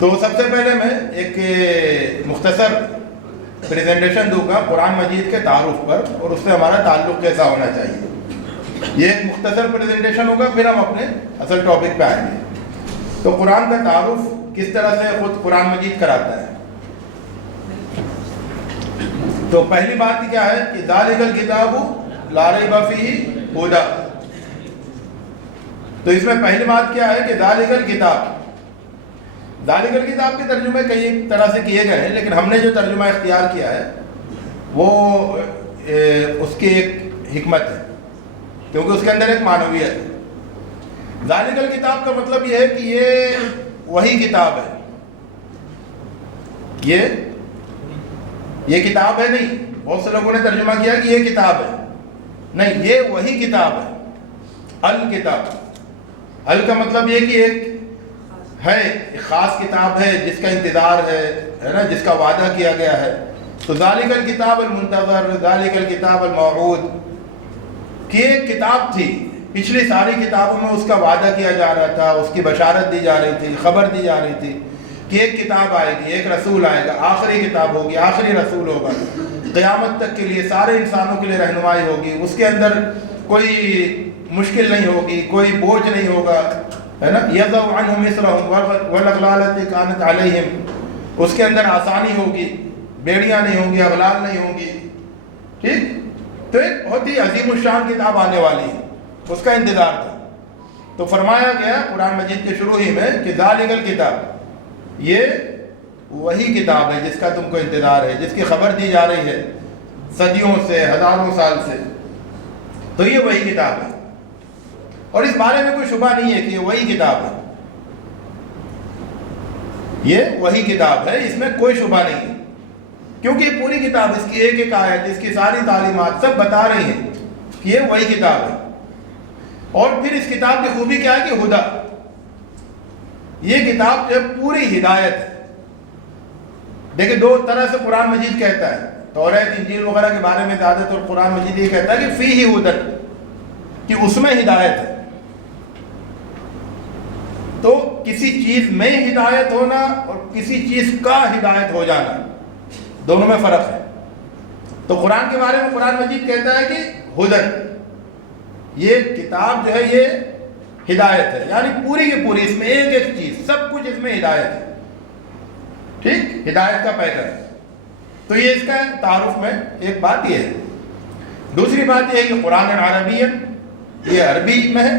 تو سب سے پہلے میں ایک مختصر پریزنٹیشن دوں گا قرآن مجید کے تعارف پر اور اس سے ہمارا تعلق کیسا ہونا چاہیے. یہ ایک مختصر پریزنٹیشن ہوگا، پھر ہم اپنے اصل ٹاپک پہ آئیں گے. تو قرآن کا تعارف کس طرح سے خود قرآن مجید کراتا ہے. تو پہلی بات کیا ہے کہ ذالک الکتاب لا ریب فیہ ھدی. تو اس میں پہلی بات کیا ہے کہ ذالک الکتاب. ذالک الکتاب کے ترجمے کئی طرح سے کیے گئے ہیں، لیکن ہم نے جو ترجمہ اختیار کیا ہے وہ اس کی ایک حکمت ہے، کیونکہ اس کے اندر ایک معنویت ہے. ذالک الکتاب کا مطلب یہ ہے کہ یہ وہی کتاب ہے. یہ کتاب ہے نہیں. بہت سے لوگوں نے ترجمہ کیا کہ یہ کتاب ہے. نہیں، یہ وہی کتاب ہے. الکتاب، ال کا مطلب یہ کہ ایک خاص کتاب ہے جس کا انتظار ہے نا، جس کا وعدہ کیا گیا ہے. تو ذالک الکتاب المنتظر، ذالک الکتاب الموعود، کہ ایک کتاب تھی. پچھلی ساری کتابوں میں اس کا وعدہ کیا جا رہا تھا، اس کی بشارت دی جا رہی تھی، خبر دی جا رہی تھی کہ ایک کتاب آئے گی، ایک رسول آئے گا، آخری کتاب ہوگی، آخری رسول ہوگا، قیامت تک کے لیے سارے انسانوں کے لیے رہنمائی ہوگی. اس کے اندر کوئی مشکل نہیں ہوگی، کوئی بوجھ نہیں ہوگا، ہے نا. یضع عنہم اصرہم والاغلال التی کانت علیہم. اس کے اندر آسانی ہوگی، بیڑیاں نہیں ہوں گی، اغلال نہیں ہوں گی. ٹھیک. تو ایک بہت ہی عظیم الشان کتاب آنے والی ہے، اس کا انتظار تھا. تو فرمایا گیا قرآن مجید کے شروع ہی میں کہ ذالک الکتاب، یہ وہی کتاب ہے جس کا تم کو انتظار ہے، جس کی خبر دی جا رہی ہے صدیوں سے، ہزاروں سال سے. تو یہ وہی کتاب ہے، اور اس بارے میں کوئی شبہ نہیں ہے کہ یہ وہی کتاب ہے. یہ وہی کتاب ہے، اس میں کوئی شبہ نہیں ہے، کیونکہ یہ پوری کتاب، اس کی ایک ایک آیت، اس کی ساری تعلیمات سب بتا رہی ہیں کہ یہ وہی کتاب ہے. اور پھر اس کتاب کی خوبی کیا ہے کہ ہدی. یہ کتاب جو پوری ہدایت ہے. دیکھیں، دو طرح سے قرآن مجید کہتا ہے. توریت، انجیل وغیرہ کے بارے میں زیادہ تر قرآن مجید یہ کہتا ہے کہ فیہ ھدی، کہ اس میں ہدایت ہے. تو کسی چیز میں ہدایت ہونا اور کسی چیز کا ہدایت ہو جانا، دونوں میں فرق ہے. تو قرآن کے بارے میں قرآن مجید کہتا ہے کہ ھدی، یہ کتاب جو ہے یہ ہدایت ہے، یعنی پوری کی پوری، اس میں ایک ایک چیز، سب کچھ اس میں ہدایت ہے. ٹھیک، ہدایت کا پیکر ہے. تو یہ اس کا تعارف میں ایک بات یہ ہے. دوسری بات یہ ہے کہ قرآن عربی، یہ عربی میں ہے.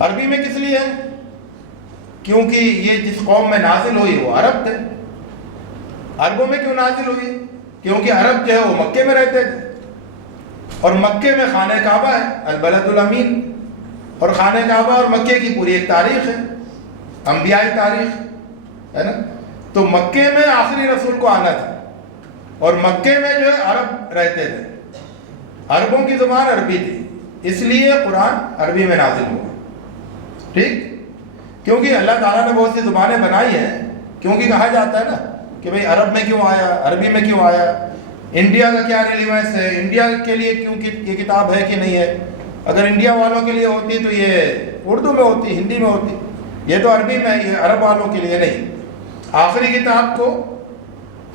عربی میں کس لیے ہے؟ کیونکہ یہ جس قوم میں نازل ہوئی وہ عرب تھے. عربوں میں کیوں نازل ہوئی؟ کیونکہ عرب جو ہے وہ مکے میں رہتے تھے، اور مکے میں خانہ کعبہ ہے، البلد الامین. اور خانہ کعبہ اور مکے کی پوری ایک تاریخ ہے، انبیاء تاریخ ہے نا. تو مکے میں آخری رسول کو آنا تھا، اور مکے میں جو ہے عرب رہتے تھے. عربوں کی زبان عربی تھی، اس لیے قرآن عربی میں نازل ہوا. ٹھیک، کیونکہ اللہ تعالیٰ نے بہت سی زبانیں بنائی ہیں. کیونکہ کہا جاتا ہے نا کہ بھئی عرب میں کیوں آیا، عربی میں کیوں آیا، انڈیا کا کیا ریلیونس ہے، انڈیا کے لیے کیوں یہ کتاب ہے کہ نہیں ہے. اگر انڈیا والوں کے لیے ہوتی تو یہ اردو میں ہوتی، ہندی میں ہوتی. یہ تو عربی میں، یہ عرب والوں کے لیے نہیں. آخری کتاب کو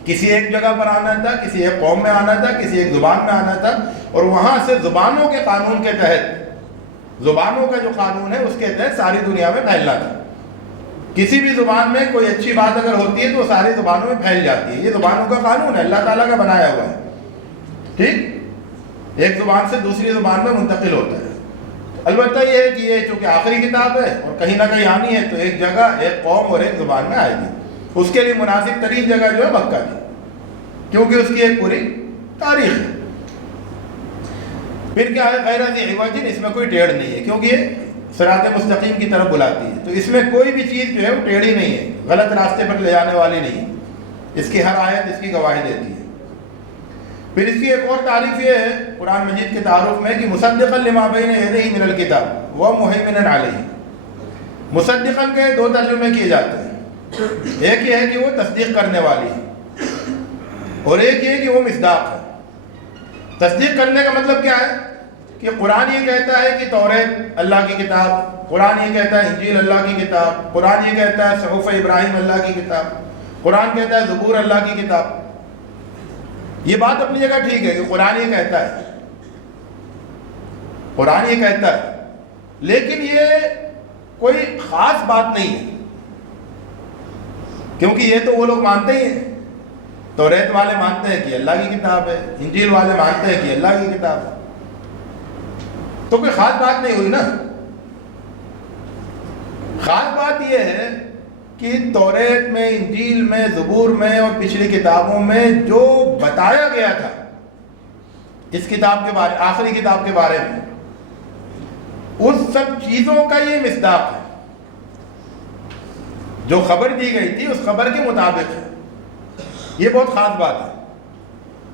کسی ایک جگہ پر آنا تھا، کسی ایک قوم میں آنا تھا، کسی ایک زبان میں آنا تھا، اور وہاں سے زبانوں کے قانون کے تحت، زبانوں کا جو قانون ہے اس کے تحت ساری دنیا میں پھیلنا تھا. کسی بھی زبان میں کوئی اچھی بات اگر ہوتی ہے تو وہ ساری زبانوں میں پھیل جاتی ہے. یہ زبانوں کا قانون ہے، اللہ تعالیٰ کا بنایا ہوا ہے. ٹھیک، ایک زبان سے دوسری زبان میں منتقل ہوتا ہے. البتہ یہ ہے کہ یہ چونکہ آخری کتاب ہے اور کہیں نہ کہیں آنی ہے، تو ایک جگہ، ایک قوم اور ایک زبان میں آئے گی. اس کے لیے مناسب ترین جگہ جو ہے مکہ کی، کیونکہ اس کی ایک پوری تاریخ ہے. پھر کیا ہے، غیر ذی عوج، اس میں کوئی ٹیڑھ نہیں ہے، کیونکہ یہ صراط مستقیم کی طرف بلاتی ہے. تو اس میں کوئی بھی چیز جو ہے وہ ٹیڑھی نہیں ہے، غلط راستے پر لے جانے والی نہیں. اس کی ہر آیت اس کی گواہی دیتی ہے. پھر اس کی ایک اور تعریف یہ ہے قرآن مجید کے تعارف میں کہ مصدقا لما بین یدیہ من الکتاب ومہیمنا علیہ. مصدقا کے دو ترجمے کیے جاتے ہیں. ایک یہ ہے کہ وہ تصدیق کرنے والی ہے، اور ایک یہ کہ وہ مصداق ہے. تصدیق کرنے کا مطلب کیا ہے کہ قرآن یہ کہتا ہے کہ توریت اللہ کی کتاب، قرآن یہ کہتا ہے انجیل اللہ کی کتاب، قرآن یہ کہتا ہے صحف ابراہیم اللہ کی کتاب، قرآن کہتا ہے زبور اللہ کی کتاب۔ یہ بات اپنی جگہ ٹھیک ہے کہ قرآن یہ کہتا ہے، قرآن یہ کہتا ہے، لیکن یہ کوئی خاص بات نہیں ہے، کیونکہ یہ تو وہ لوگ مانتے ہی ہیں۔ توریت والے مانتے ہیں کہ اللہ کی کتاب ہے، انجیل والے مانتے ہیں کہ اللہ کی کتاب ہے، تو کوئی خاص بات نہیں ہوئی نا۔ خاص بات یہ ہے کہ توریت میں، انجیل میں، زبور میں اور پچھلی کتابوں میں جو بتایا گیا تھا اس کتاب کے بارے، آخری کتاب کے بارے میں، اس سب چیزوں کا یہ مصداق ہے۔ جو خبر دی گئی تھی اس خبر کے مطابق ہے۔ یہ بہت خاص بات ہے۔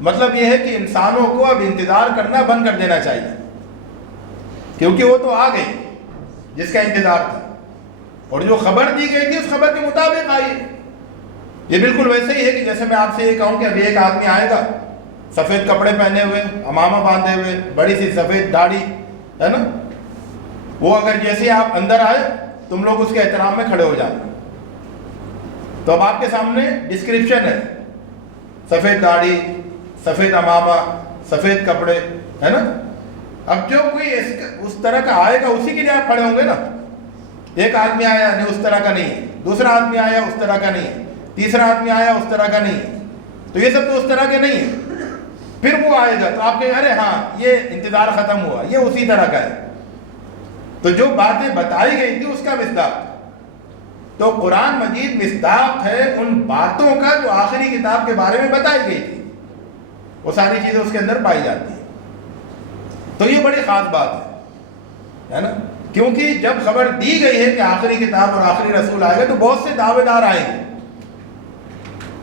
مطلب یہ ہے کہ انسانوں کو اب انتظار کرنا بند کر دینا چاہیے، کیونکہ وہ تو آ گئی جس کا انتظار تھا، اور جو خبر دی گئی تھی اس خبر کے مطابق آئی۔ یہ بالکل ویسے ہی ہے کہ جیسے میں آپ سے یہ کہوں کہ ابھی ایک آدمی آئے گا سفید کپڑے پہنے ہوئے، عمامہ باندھے ہوئے، بڑی سی سفید داڑھی ہے نا، وہ اگر جیسے آپ اندر آئے تم لوگ اس کے احترام میں کھڑے ہو جانا۔ تو اب آپ کے سامنے ڈسکرپشن ہے، سفید داڑھی، سفید عمامہ، سفید کپڑے، ہے نا۔ اب جو کوئی اس طرح کا آئے گا اسی کے لیے آپ کھڑے ہوں گے نا۔ ایک آدمی آیا نہیں اس طرح کا نہیں ہے، دوسرا آدمی آیا اس طرح کا نہیں ہے، تیسرا آدمی آیا اس طرح کا نہیں ہے، تو یہ سب تو اس طرح کے نہیں ہیں۔ پھر وہ آئے گا تو آپ کہیں ارے ہاں یہ انتظار ختم ہوا، یہ اسی طرح کا ہے۔ تو جو باتیں بتائی گئی تھی اس کا مصداق، تو قرآن مجید مصداق ہے ان باتوں کا جو آخری کتاب کے بارے میں بتائی گئی تھی، وہ ساری چیزیں اس کے اندر پائی جاتی ہیں۔ تو یہ بڑی خاص بات ہے نا، کیونکہ جب خبر دی گئی ہے کہ آخری کتاب اور آخری رسول آئے گا تو بہت سے دعوے دار آئیں گے۔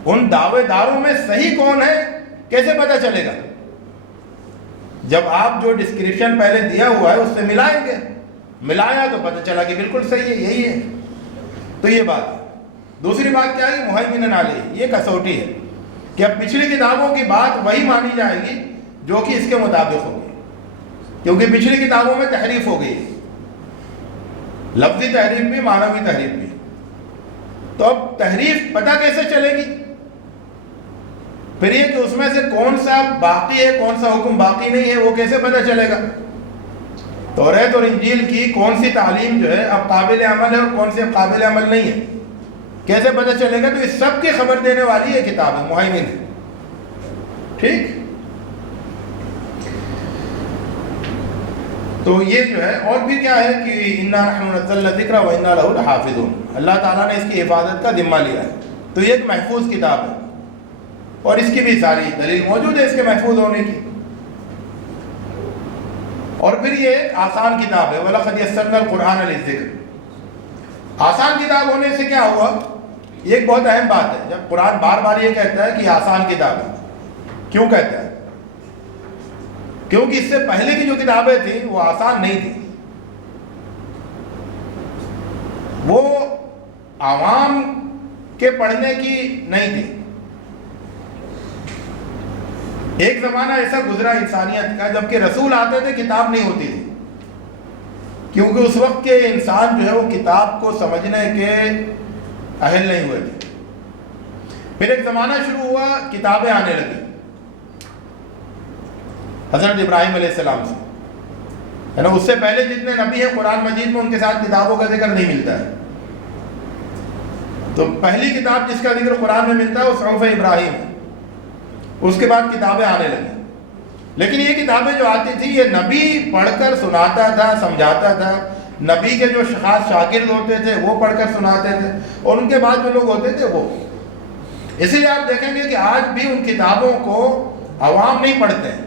ان دعوے داروں میں صحیح کون ہے کیسے پتہ چلے گا؟ جب آپ جو ڈسکرپشن پہلے دیا ہوا ہے اس سے ملائیں گے، ملایا تو پتہ چلا کہ بالکل صحیح ہے، یہی ہے۔ تو یہ بات ہے۔ دوسری بات کیا ہے؟ مہیمن علیہ، یہ کسوٹی ہے کہ اب پچھلی کتابوں کی بات وہی مانی جائے گی جو کہ اس کے مطابق ہوگی، کیونکہ پچھلی کتابوں میں تحریف ہو گئی، لفظی تحریف بھی، معنوی تحریف بھی۔ تو اب تحریف پتہ کیسے چلے گی؟ پھر یہ کہ اس میں سے کون سا باقی ہے، کون سا حکم باقی نہیں ہے، وہ کیسے پتہ چلے گا؟ توریت اور انجیل کی کون سی تعلیم جو ہے اب قابل عمل ہے اور کون سی اب قابل عمل نہیں ہے، کیسے پتہ چلے گا؟ تو اس سب کی خبر دینے والی یہ کتاب ہے، مہیمن ہے۔ ٹھیک، تو یہ جو ہے، اور پھر کیا ہے کہ اِنَّا نَحْنُ نَزَّلْنَا الذِّكْرَ وَإِنَّا لَهُ لَحَافِظُونَ، اللہ تعالیٰ نے اس کی حفاظت کا ذمہ لیا ہے۔ تو یہ ایک محفوظ کتاب ہے، اور اس کی بھی ساری دلیل موجود ہے اس کے محفوظ ہونے کی۔ اور پھر یہ ایک آسان کتاب ہے، وَلَقَدْ يَسَّرْنَا الْقُرْآنَ لِلذِّكْرِ۔ آسان کتاب ہونے سے کیا ہوا؟ یہ ایک بہت اہم بات ہے۔ جب قرآن بار بار یہ کہتا ہے کہ یہ آسان کتاب ہے، کیوں کہتا ہے؟ کیونکہ اس سے پہلے کی جو کتابیں تھیں وہ آسان نہیں تھیں، وہ عوام کے پڑھنے کی نہیں تھی۔ ایک زمانہ ایسا گزرا انسانیت کا جب کہ رسول آتے تھے کتاب نہیں ہوتی تھی، کیونکہ اس وقت کے انسان جو ہے وہ کتاب کو سمجھنے کے اہل نہیں ہوئے تھے۔ پھر ایک زمانہ شروع ہوا، کتابیں آنے لگی حضرت ابراہیم علیہ السلام سے، ہے نا۔ اس سے پہلے جتنے نبی ہیں قرآن مجید میں ان کے ساتھ کتابوں کا ذکر نہیں ملتا ہے۔ تو پہلی کتاب جس کا ذکر قرآن میں ملتا ہے وہ صحف ابراہیم ہے، اس کے بعد کتابیں آنے لگیں۔ لیکن یہ کتابیں جو آتی تھی یہ نبی پڑھ کر سناتا تھا، سمجھاتا تھا، نبی کے جو خاص شاگرد ہوتے تھے وہ پڑھ کر سناتے تھے، اور ان کے بعد جو لوگ ہوتے تھے وہ۔ اسی لیے آپ دیکھیں گے کہ آج بھی ان کتابوں کو عوام نہیں پڑھتے ہیں۔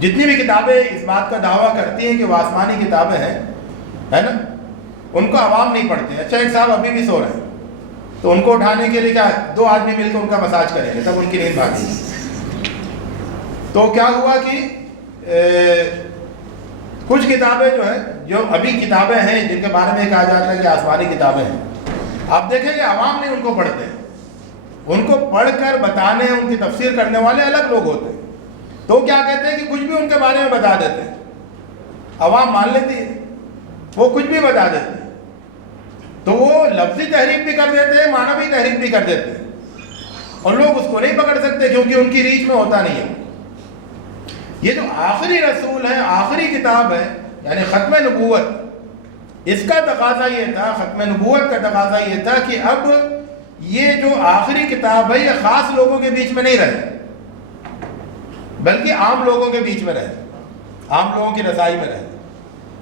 جتنی بھی کتابیں اس بات کا دعویٰ کرتی ہیں کہ وہ آسمانی کتابیں ہیں، ہے نا، ان کو عوام نہیں پڑھتے ہیں۔ اچھا، ایک صاحب ابھی بھی سو رہے ہیں تو ان کو اٹھانے کے لیے کیا 2 آدمی مل کے ان کا مساج کریں گے تب ان کی نیند بھاگے گی۔ تو کیا ہوا کہ کچھ کتابیں جو ہیں، جو ابھی کتابیں ہیں جن کے بارے میں کہا جاتا ہے کہ آسمانی کتابیں ہیں، آپ دیکھیں کہ عوام نہیں ان کو پڑھتے ہیں۔ ان کو پڑھ کر بتانے، ان کی تفسیر کرنے والے الگ لوگ ہوتے ہیں۔ تو کیا کہتے ہیں کہ کچھ بھی ان کے بارے میں بتا دیتے ہیں، عوام مان لیتی ہے، وہ کچھ بھی بتا دیتے ہیں، تو وہ لفظی تحریف بھی کر دیتے ہیں، معنوی تحریف بھی کر دیتے ہیں، اور لوگ اس کو نہیں پکڑ سکتے کیونکہ ان کی ریچ میں ہوتا نہیں ہے۔ یہ جو آخری رسول ہے، آخری کتاب ہے، یعنی ختم نبوت، اس کا تقاضا یہ تھا، ختم نبوت کا تقاضا یہ تھا کہ اب یہ جو آخری کتاب ہے یہ خاص لوگوں کے بیچ میں نہیں رہے، بلکہ عام لوگوں کے بیچ میں رہے، عام لوگوں کی رسائی میں رہے،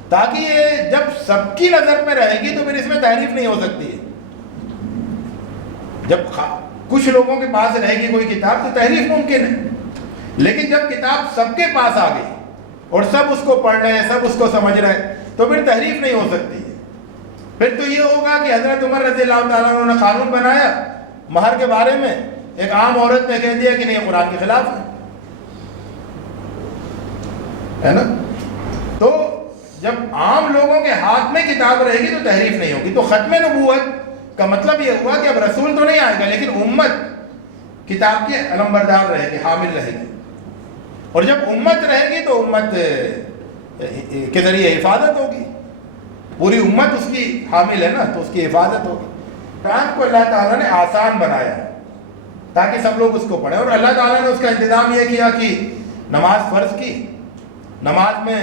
تاکہ یہ جب سب کی نظر میں رہے گی تو پھر اس میں تحریف نہیں ہو سکتی ہے۔ جب کچھ لوگوں کے پاس رہے گی کوئی کتاب تو تحریف ممکن ہے، لیکن جب کتاب سب کے پاس آ گئی اور سب اس کو پڑھ رہے ہیں، سب اس کو سمجھ رہے ہیں، تو پھر تحریف نہیں ہو سکتی ہے۔ پھر تو یہ ہوگا کہ حضرت عمر رضی اللہ تعالیٰ عنہ نے قانون بنایا مہر کے بارے میں، ایک عام عورت نے کہہ دیا کہ نہیں، قرآن کے خلاف ہے نا؟ تو جب عام لوگوں کے ہاتھ میں کتاب رہے گی تو تحریف نہیں ہوگی۔ تو ختم نبوت کا مطلب یہ ہوا کہ اب رسول تو نہیں آئے گا، لیکن امت کتاب کی علمبردار رہے گی، حامل رہے گی، اور جب امت رہے گی تو امت کے ذریعے حفاظت ہوگی، پوری امت اس کی حامل ہے نا، تو اس کی حفاظت ہوگی۔ قرآن کو اللہ تعالیٰ نے آسان بنایا تاکہ سب لوگ اس کو پڑھیں، اور اللہ تعالیٰ نے اس کا انتظام یہ کیا کہ نماز فرض کی، نماز میں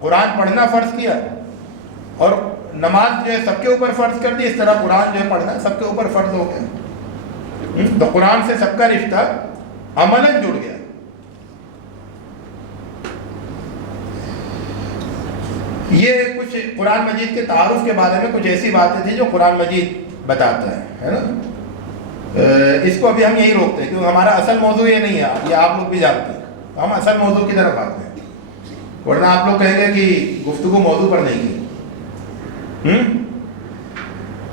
قرآن پڑھنا فرض کیا، اور نماز جو ہے سب کے اوپر فرض کر دی، اس طرح قرآن جو ہے پڑھنا سب کے اوپر فرض ہو گیا۔ تو قرآن سے سب کا رشتہ عملاً جڑ گیا۔ یہ کچھ قرآن مجید کے تعارف کے بارے میں کچھ ایسی باتیں تھیں جو قرآن مجید بتاتا ہے نا۔ اس کو ابھی ہم یہی روکتے ہیں کیونکہ ہمارا اصل موضوع یہ نہیں ہے، یہ آپ لوگ بھی جانتے ہیں، ہم اصل موضوع کی طرف آتے ہیں، ورنہ آپ لوگ کہیں گے کہ گفتگو موضوع پر نہیں کی۔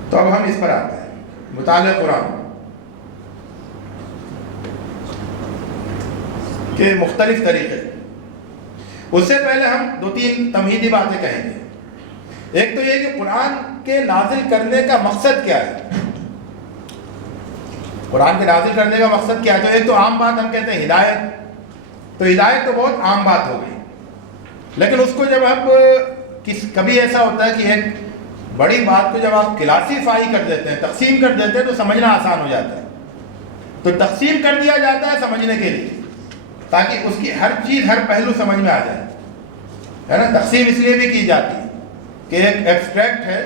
تو اب ہم اس پر آتے ہیں، مطالعہ قرآن کے مختلف طریقے۔ اس سے پہلے ہم دو تین تمہیدی باتیں کہیں گے۔ ایک تو یہ کہ قرآن کے نازل کرنے کا مقصد کیا ہے، قرآن کے نازل کرنے کا مقصد کیا ہے۔ تو ایک تو عام بات ہم کہتے ہیں ہدایت، تو ہدایت تو بہت عام بات ہو گئی، لیکن اس کو جب آپ کبھی ایسا ہوتا ہے کہ ایک بڑی بات کو جب آپ کلاسیفائی کر دیتے ہیں، تقسیم کر دیتے ہیں، تو سمجھنا آسان ہو جاتا ہے۔ تو تقسیم کر دیا جاتا ہے سمجھنے کے لیے، تاکہ اس کی ہر چیز، ہر پہلو سمجھ میں آ جائے، ہے نا۔ تقسیم اس لیے بھی کی جاتی ہے کہ ایک ایبسٹریکٹ ہے،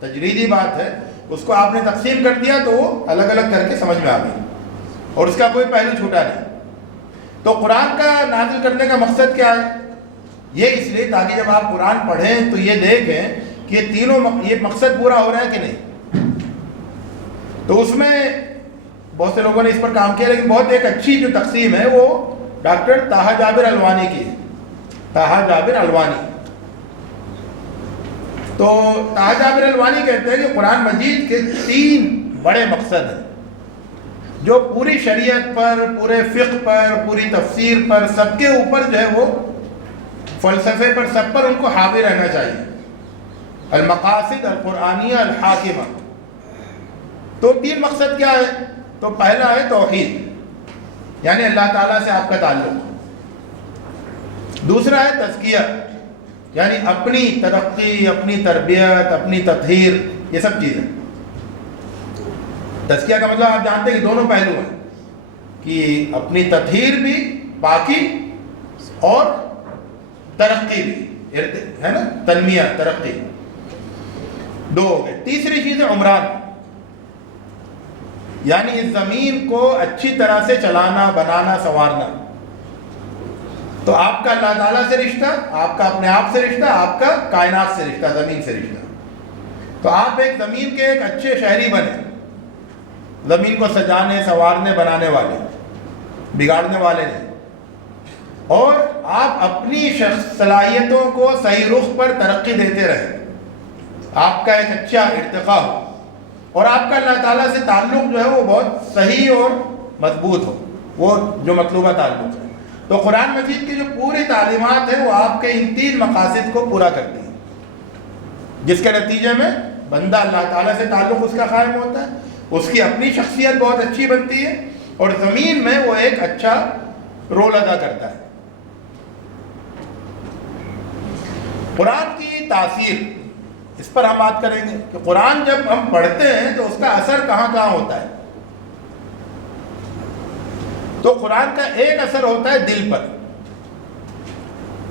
تجریدی بات ہے، اس کو آپ نے تقسیم کر دیا تو وہ الگ الگ کر کے سمجھ میں آ گئی اور اس کا کوئی پہلو چھوٹا نہیں۔ تو قرآن کا نازل کرنے کا مقصد کیا ہے؟ یہ اس لیے تاکہ جب آپ قرآن پڑھیں تو یہ دیکھیں کہ یہ تینوں یہ مقصد پورا ہو رہا ہے کہ نہیں۔ تو اس میں بہت سے لوگوں نے اس پر کام کیا، لیکن بہت ایک اچھی جو تقسیم ہے وہ ڈاکٹر طاہا جابر الوانی کی ہے، طاہا جابر الوانی۔ تو طاہا جابر الوانی کہتے ہیں کہ قرآن مجید کے 3 بڑے مقصد ہیں جو پوری شریعت پر، پورے فقہ پر، پوری تفسیر پر، سب کے اوپر جو ہے وہ فلسفے پر، سب پر ان کو حاوی رہنا چاہیے۔ المقاصد القرآنیہ الحاکمہ۔ تو 3 مقصد کیا ہے؟ تو پہلا ہے توحید، یعنی اللہ تعالیٰ سے آپ کا تعلق۔ دوسرا ہے تزکیہ، یعنی اپنی ترقی، اپنی تربیت، اپنی تطہیر، یہ سب چیزیں۔ تزکیہ کا مطلب آپ جانتے ہیں کہ دونوں پہلو ہیں، کہ اپنی تطہیر بھی، پاکی، اور ترقی بھی، ہے نا، تنمیہ، ترقی، 2 ہو گئے۔ تیسری چیز ہے عمران، یعنی اس زمین کو اچھی طرح سے چلانا، بنانا، سنوارنا۔ تو آپ کا اللہ تعالیٰ سے رشتہ، آپ کا اپنے آپ سے رشتہ، آپ کا کائنات سے رشتہ، زمین سے رشتہ۔ تو آپ ایک زمین کے ایک اچھے شہری بنے، زمین کو سجانے، سنوارنے، بنانے والے، بگاڑنے والے نہیں۔ اور آپ اپنی صلاحیتوں کو صحیح رخ پر ترقی دیتے رہیں، آپ کا ایک اچھا ارتقاء ہو، اور آپ کا اللہ تعالیٰ سے تعلق جو ہے وہ بہت صحیح اور مضبوط ہو، وہ جو مطلوبہ تعلق ہے۔ تو قرآن مجید کی جو پوری تعلیمات ہیں وہ آپ کے ان 3 مقاصد کو پورا کرتی ہیں، جس کے نتیجے میں بندہ اللہ تعالیٰ سے تعلق اس کا قائم ہوتا ہے، اس کی اپنی شخصیت بہت اچھی بنتی ہے، اور زمین میں وہ ایک اچھا رول ادا کرتا ہے۔ قرآن کی تاثیر، اس پر ہم بات کریں گے کہ قرآن جب ہم پڑھتے ہیں تو اس کا اثر کہاں کہاں ہوتا ہے۔ تو قرآن کا ایک اثر ہوتا ہے دل پر،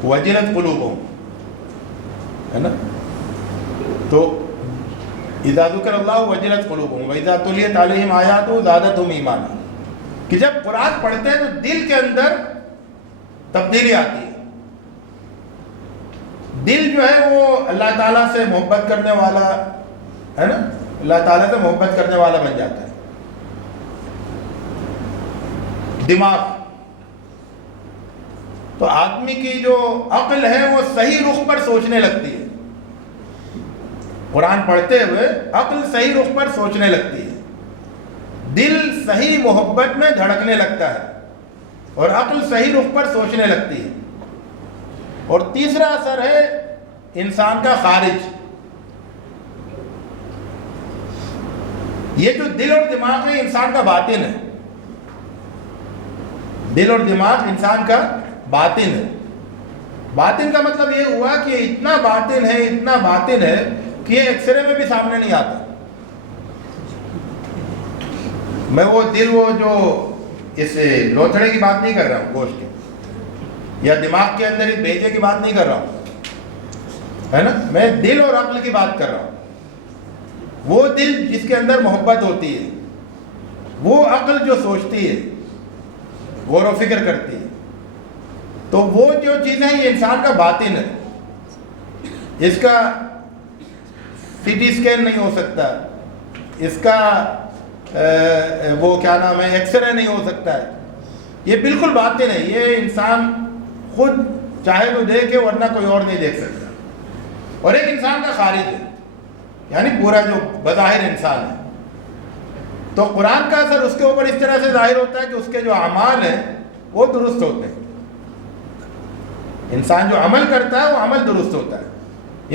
وجلت قلوبہم، ہے نا، تو اذا ذکر اللہ وجلت قلوبہم واذا تلیت علیہم آیاتہ زادتہم ایمانا، کہ جب قرآن پڑھتے ہیں تو دل کے اندر تبدیلی آتی ہے۔ دل جو ہے وہ اللہ تعالیٰ سے محبت کرنے والا ہے نا، اللہ تعالیٰ سے محبت کرنے والا بن جاتا ہے۔ دماغ، تو آدمی کی جو عقل ہے وہ صحیح رخ پر سوچنے لگتی ہے، قرآن پڑھتے ہوئے عقل صحیح رخ پر سوچنے لگتی ہے، دل صحیح محبت میں دھڑکنے لگتا ہے اور عقل صحیح رخ پر سوچنے لگتی ہے۔ اور تیسرا اثر ہے انسان کا خارج، یہ جو دل اور دماغ ہے انسان کا باطن ہے، دل اور دماغ انسان کا باطن ہے۔ باطن کا مطلب یہ ہوا کہ اتنا باطن ہے، اتنا باطن ہے کہ یہ ایکس رے میں بھی سامنے نہیں آتا۔ میں وہ دل، وہ جو اس لوتھڑے کی بات نہیں کر رہا ہوں گوشت کی، یا دماغ کے اندر ایک بیجے کی بات نہیں کر رہا ہوں، ہے نا، میں دل اور عقل کی بات کر رہا ہوں۔ وہ دل جس کے اندر محبت ہوتی ہے، وہ عقل جو سوچتی ہے، غور و فکر کرتی ہے، تو وہ جو چیزیں یہ انسان کا باطن ہے، اس کا سی ٹی اسکین نہیں ہو سکتا، اس کا وہ کیا نام ہے ایکس رے نہیں ہو سکتا ہے، یہ بالکل باطن ہے، یہ انسان خود چاہے تو دیکھے ورنہ کوئی اور نہیں دیکھ سکتا۔ اور ایک انسان کا خارج ہے، یعنی پورا جو بظاہر انسان ہے، تو قرآن کا اثر اس کے اوپر اس طرح سے ظاہر ہوتا ہے کہ اس کے جو اعمال ہیں وہ درست ہوتے ہیں، انسان جو عمل کرتا ہے وہ عمل درست ہوتا ہے،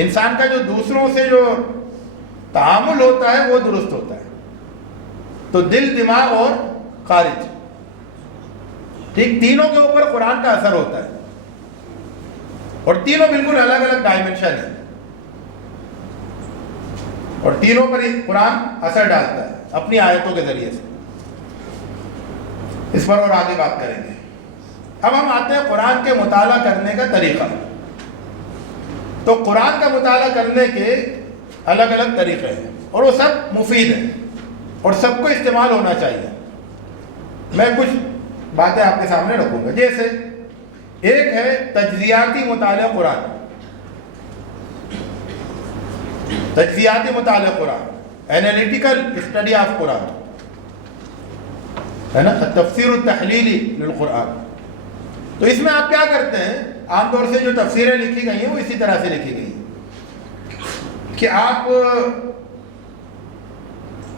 انسان کا جو دوسروں سے جو تعامل ہوتا ہے وہ درست ہوتا ہے۔ تو دل، دماغ اور خارج، ٹھیک، تینوں کے اوپر قرآن کا اثر ہوتا ہے، اور تینوں بالکل الگ الگ ڈائمنشن ہیں، اور تینوں پر قرآن اثر ڈالتا ہے اپنی آیتوں کے ذریعے سے۔ اس پر اور آگے بات کریں گے۔ اب ہم آتے ہیں قرآن کے مطالعہ کرنے کا طریقہ۔ تو قرآن کا مطالعہ کرنے کے الگ الگ طریقے ہیں، اور وہ سب مفید ہیں اور سب کو استعمال ہونا چاہیے۔ میں کچھ باتیں آپ کے سامنے رکھوں گا، جیسے ایک ہے تجزیاتی مطالعہ قرآن، تجزیاتی مطالعہ قرآن، اینالیٹیکل اسٹڈی آف قرآن، ہے نا، تفسیر التحلیلی للقرآن۔ تو اس میں آپ کیا کرتے ہیں، عام طور سے جو تفسیریں لکھی گئی ہیں وہ اسی طرح سے لکھی گئی ہیں کہ آپ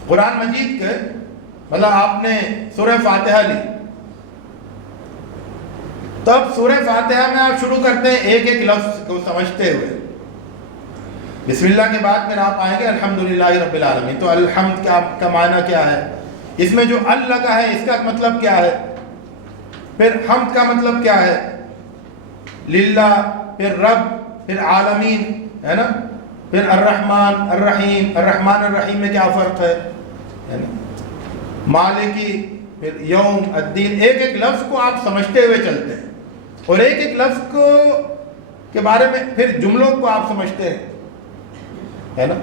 قرآن مجید کے، مطلب آپ نے سورہ فاتحہ لی، تب سورہ فاتحہ میں آپ شروع کرتے ہیں ایک ایک لفظ کو سمجھتے ہوئے، بسم اللہ کے بعد پھر آپ آئیں گے الحمدللہ رب العالمین۔ تو الحمد کا معنی کیا ہے، اس میں جو اللہ کا ہے اس کا مطلب کیا ہے، پھر حمد کا مطلب کیا ہے، للہ، پھر رب، پھر عالمین، ہے نا، پھر الرحمن الرحیم، الرحمن الرحیم میں کیا فرق ہے نا، مالکی، پھر یوم الدین۔ ایک ایک لفظ کو آپ سمجھتے ہوئے چلتے ہیں، اور ایک ایک لفظ کو کے بارے میں پھر جملوں کو آپ سمجھتے ہیں، ہے نا۔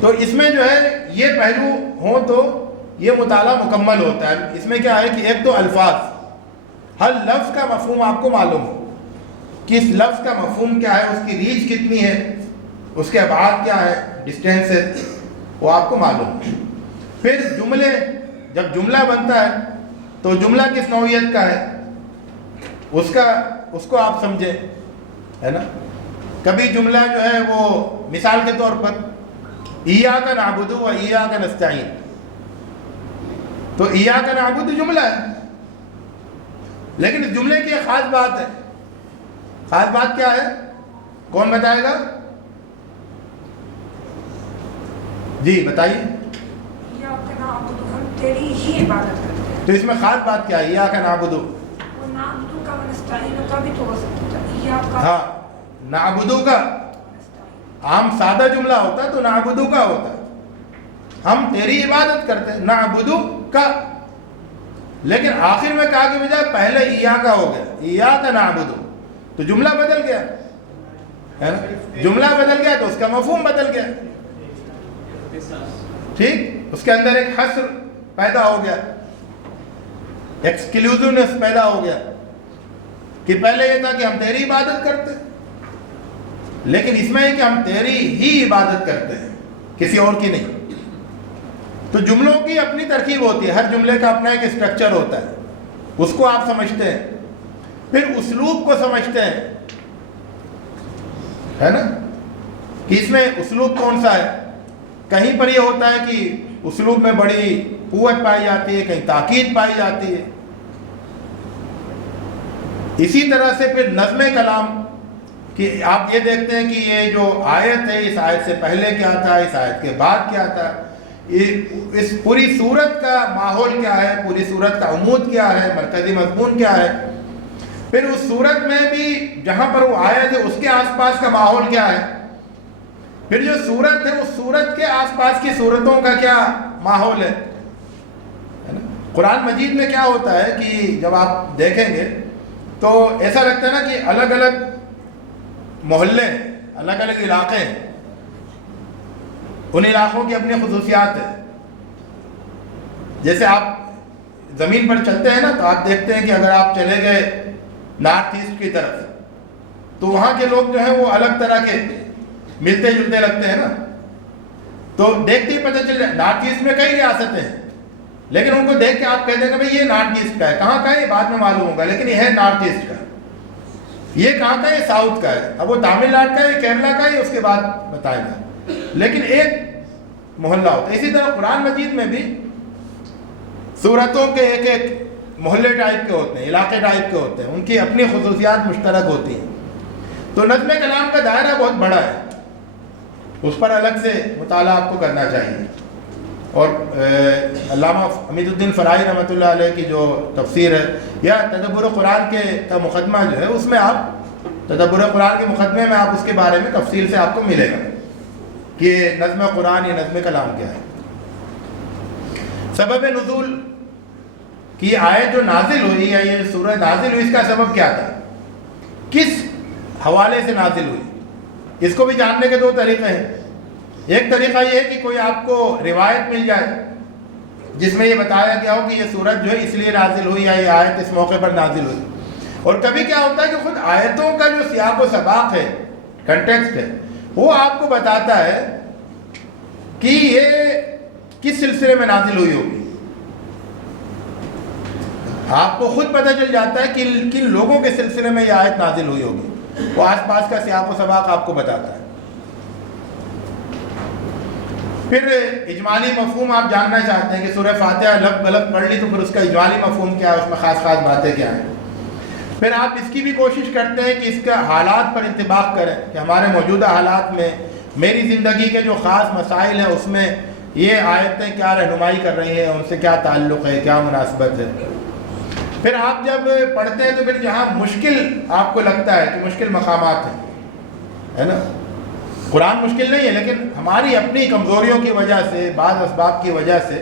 تو اس میں جو ہے یہ پہلو ہو تو یہ مطالعہ مکمل ہوتا ہے۔ اس میں کیا ہے کہ ایک تو الفاظ، ہر لفظ کا مفہوم آپ کو معلوم ہو، کس لفظ کا مفہوم کیا ہے، اس کی ریچ کتنی ہے، اس کے ابعاد کیا ہے، ڈسٹینس ہے، وہ آپ کو معلوم ہے۔ پھر جملے، جب جملہ بنتا ہے تو جملہ کس نوعیت کا ہے، اس کو آپ سمجھیں، ہے نا۔ کبھی جملہ جو ہے وہ مثال کے طور پر ایاک نعبد و ایاک نستعین، تو ایاک نعبد جملہ ہے، لیکن اس جملے کی ایک خاص بات ہے۔ خاص بات کیا ہے، کون بتائے گا؟ جی بتائیے۔ ہم تیری ہی عبادت کرتے ہیں۔ تو اس میں خاص بات کیا ہے، ایاک نعبد؟ نعبد کا نستعین کا بھی تو ہو سکتا تھا، ایاک کا ہاں نعبدو کا عام سادہ جملہ ہوتا تو نعبدو کا ہوتا، ہم تیری عبادت کرتے ہیں نعبدو کا، لیکن آخر میں کہا کہ بجائے پہلے ایاک ہو گیا، ایاک نعبدو، تو جملہ بدل گیا ہے نا، جملہ بدل گیا تو اس کا مفہوم بدل گیا، ٹھیک، اس کے اندر ایک حصر پیدا ہو گیا، ایکسکلوزیونس پیدا ہو گیا کہ پہلے یہ تھا کہ ہم تیری عبادت کرتے ہیں، لیکن اس میں ہے کہ ہم تیری ہی عبادت کرتے ہیں، کسی اور کی نہیں۔ تو جملوں کی اپنی ترکیب ہوتی ہے، ہر جملے کا اپنا ایک اسٹرکچر ہوتا ہے، اس کو آپ سمجھتے ہیں، پھر اسلوب کو سمجھتے ہیں، ہے نا، کہ اس میں اسلوب کون سا ہے، کہیں پر یہ ہوتا ہے کہ اسلوب میں بڑی قوت پائی جاتی ہے، کہیں تاکید پائی جاتی ہے۔ اسی طرح سے پھر نظم کلام کہ آپ یہ دیکھتے ہیں کہ یہ جو آیت ہے، اس آیت سے پہلے کیا تھا، اس آیت کے بعد کیا تھا، اس پوری صورت کا ماحول کیا ہے، پوری صورت کا عمود کیا ہے، مرکزی مضمون کیا ہے، پھر اس صورت میں بھی جہاں پر وہ آیت ہے اس کے آس پاس کا ماحول کیا ہے، پھر جو صورت ہے اس صورت کے آس پاس کی صورتوں کا کیا ماحول ہے۔ قرآن مجید میں کیا ہوتا ہے کہ جب آپ دیکھیں گے تو ایسا لگتا ہے نا کہ الگ الگ محلے ہیں، الگ الگ علاقے ہیں، ان علاقوں کی اپنی خصوصیات ہیں۔ جیسے آپ زمین پر چلتے ہیں نا تو آپ دیکھتے ہیں کہ اگر آپ چلے گئے نارتھ ایسٹ کی طرف تو وہاں کے لوگ جو ہیں وہ الگ طرح کے ملتے جلتے لگتے ہیں نا، تو دیکھتے ہی پتہ چل جائے نارتھ ایسٹ میں کئی ریاستیں ہیں، لیکن ان کو دیکھ کے آپ کہہ دیں گے بھائی یہ نارتھ ایسٹ کا ہے، کہاں کا ہے یہ بعد میں معلوم ہوگا، لیکن یہ ہے نارتھ ایسٹ کا، یہ کہاں کا ہے یہ ساؤتھ کا ہے، اب وہ تامل ناڈو کا ہے یہ کیرلا کا ہے اس کے بعد بتائے گا، لیکن ایک محلہ ہوتا ہے۔ اسی طرح قرآن مجید میں بھی صورتوں کے ایک ایک محلے ٹائپ کے ہوتے ہیں، علاقے ٹائپ کے ہوتے ہیں، ان کی اپنی خصوصیات مشترک ہوتی ہیں۔ تو نظم کلام کا دائرہ بہت بڑا ہے، اس پر الگ سے مطالعہ آپ کو کرنا چاہیے، اور علامہ حمید الدین فرائی رحمۃ اللہ علیہ کی جو تفسیر ہے یا تدبر قرآن کے کا مقدمہ جو ہے اس میں آپ تدبر قرآن کے مقدمے میں آپ اس کے بارے میں تفصیل سے آپ کو ملے گا کہ نظم قرآن یا نظم کلام کیا ہے۔ سبب نزول کی آیت جو نازل ہوئی یا یہ سورہ نازل ہوئی، اس کا سبب کیا تھا، کس حوالے سے نازل ہوئی، اس کو بھی جاننے کے دو طریقے ہیں۔ ایک طریقہ یہ ہے کہ کوئی آپ کو روایت مل جائے جس میں یہ بتایا گیا ہو کہ یہ سورت جو ہے اس لیے نازل ہوئی یا یہ آیت اس موقع پر نازل ہوئی، اور کبھی کیا ہوتا ہے کہ خود آیتوں کا جو سیاق و سباق ہے، کنٹیکسٹ ہے، وہ آپ کو بتاتا ہے کہ یہ کس سلسلے میں نازل ہوئی ہوگی، آپ کو خود پتہ چل جاتا ہے کہ کن لوگوں کے سلسلے میں یہ آیت نازل ہوئی ہوگی، وہ آس پاس کا سیاق و سباق آپ کو بتاتا ہے۔ پھر اجمالی مفہوم آپ جاننا چاہتے ہیں کہ سورہ فاتحہ لفظ بلفظ پڑھ لی تو پھر اس کا اجمالی مفہوم کیا ہے، اس میں خاص خاص باتیں کیا ہیں۔ پھر آپ اس کی بھی کوشش کرتے ہیں کہ اس کا حالات پر انطباق کریں کہ ہمارے موجودہ حالات میں میری زندگی کے جو خاص مسائل ہیں اس میں یہ آیتیں کیا رہنمائی کر رہی ہیں، ان سے کیا تعلق ہے، کیا مناسبت ہے۔ پھر آپ جب پڑھتے ہیں تو پھر جہاں مشکل آپ کو لگتا ہے کہ مشکل مقامات ہیں، ہے نا، قرآن مشکل نہیں ہے لیکن ہماری اپنی کمزوریوں کی وجہ سے، بعض اسباب کی وجہ سے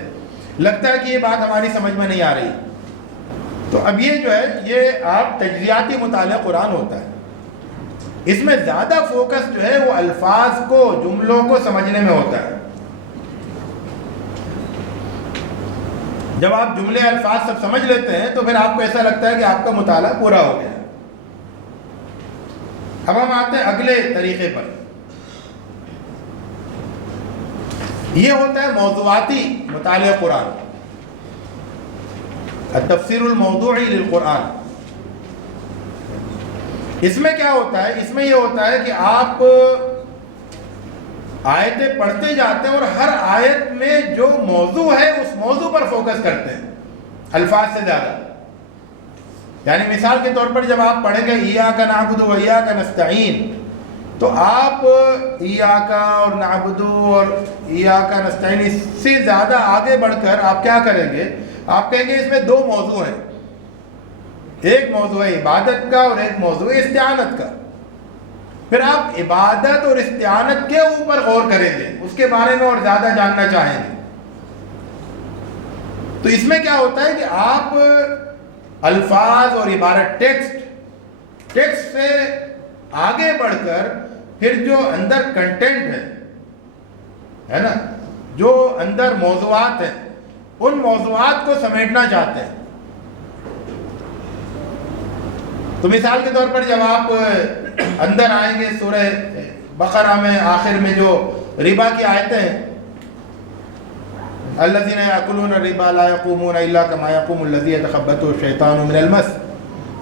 لگتا ہے کہ یہ بات ہماری سمجھ میں نہیں آ رہی، تو اب یہ جو ہے یہ آپ تجزیاتی مطالعہ قرآن ہوتا ہے، اس میں زیادہ فوکس جو ہے وہ الفاظ کو، جملوں کو سمجھنے میں ہوتا ہے۔ جب آپ جملے الفاظ سب سمجھ لیتے ہیں تو پھر آپ کو ایسا لگتا ہے کہ آپ کا مطالعہ پورا ہو گیا۔ اب ہم آتے ہیں اگلے طریقے پر، یہ ہوتا ہے موضوعاتی مطالعہ قرآن، التفسیر الموضوعی للقرآن۔ اس میں کیا ہوتا ہے، اس میں یہ ہوتا ہے کہ آپ آیتیں پڑھتے جاتے ہیں اور ہر آیت میں جو موضوع ہے اس موضوع پر فوکس کرتے ہیں الفاظ سے زیادہ۔ یعنی مثال کے طور پر جب آپ پڑھیں گے ایاک نعبد و ایاک نستعین، تو آپ ایاک اور نعبد اور ایاک نستعین اس سے زیادہ آگے بڑھ کر آپ کیا کریں گے، آپ کہیں گے اس میں دو موضوع ہیں، ایک موضوع ہے عبادت کا اور ایک موضوع ہے استعانت کا. پھر آپ عبادت اور استعانت کے اوپر غور کریں گے, اس کے بارے میں اور زیادہ جاننا چاہیں گے. تو اس میں کیا ہوتا ہے کہ آپ الفاظ اور عبارت ٹیکسٹ سے آگے بڑھ کر پھر جو اندر کنٹینٹ ہے نا, جو اندر موضوعات ہیں, ان موضوعات کو سمیٹنا چاہتے ہیں. تو مثال کے طور پر جب آپ اندر آئیں گے سورہ بقرہ میں آخر میں جو ربا کی آیتیں ہیں, الذین یاکلون الربا لا یقومون الا کما یقوم الذی یتخبطہ الشیطان من المس.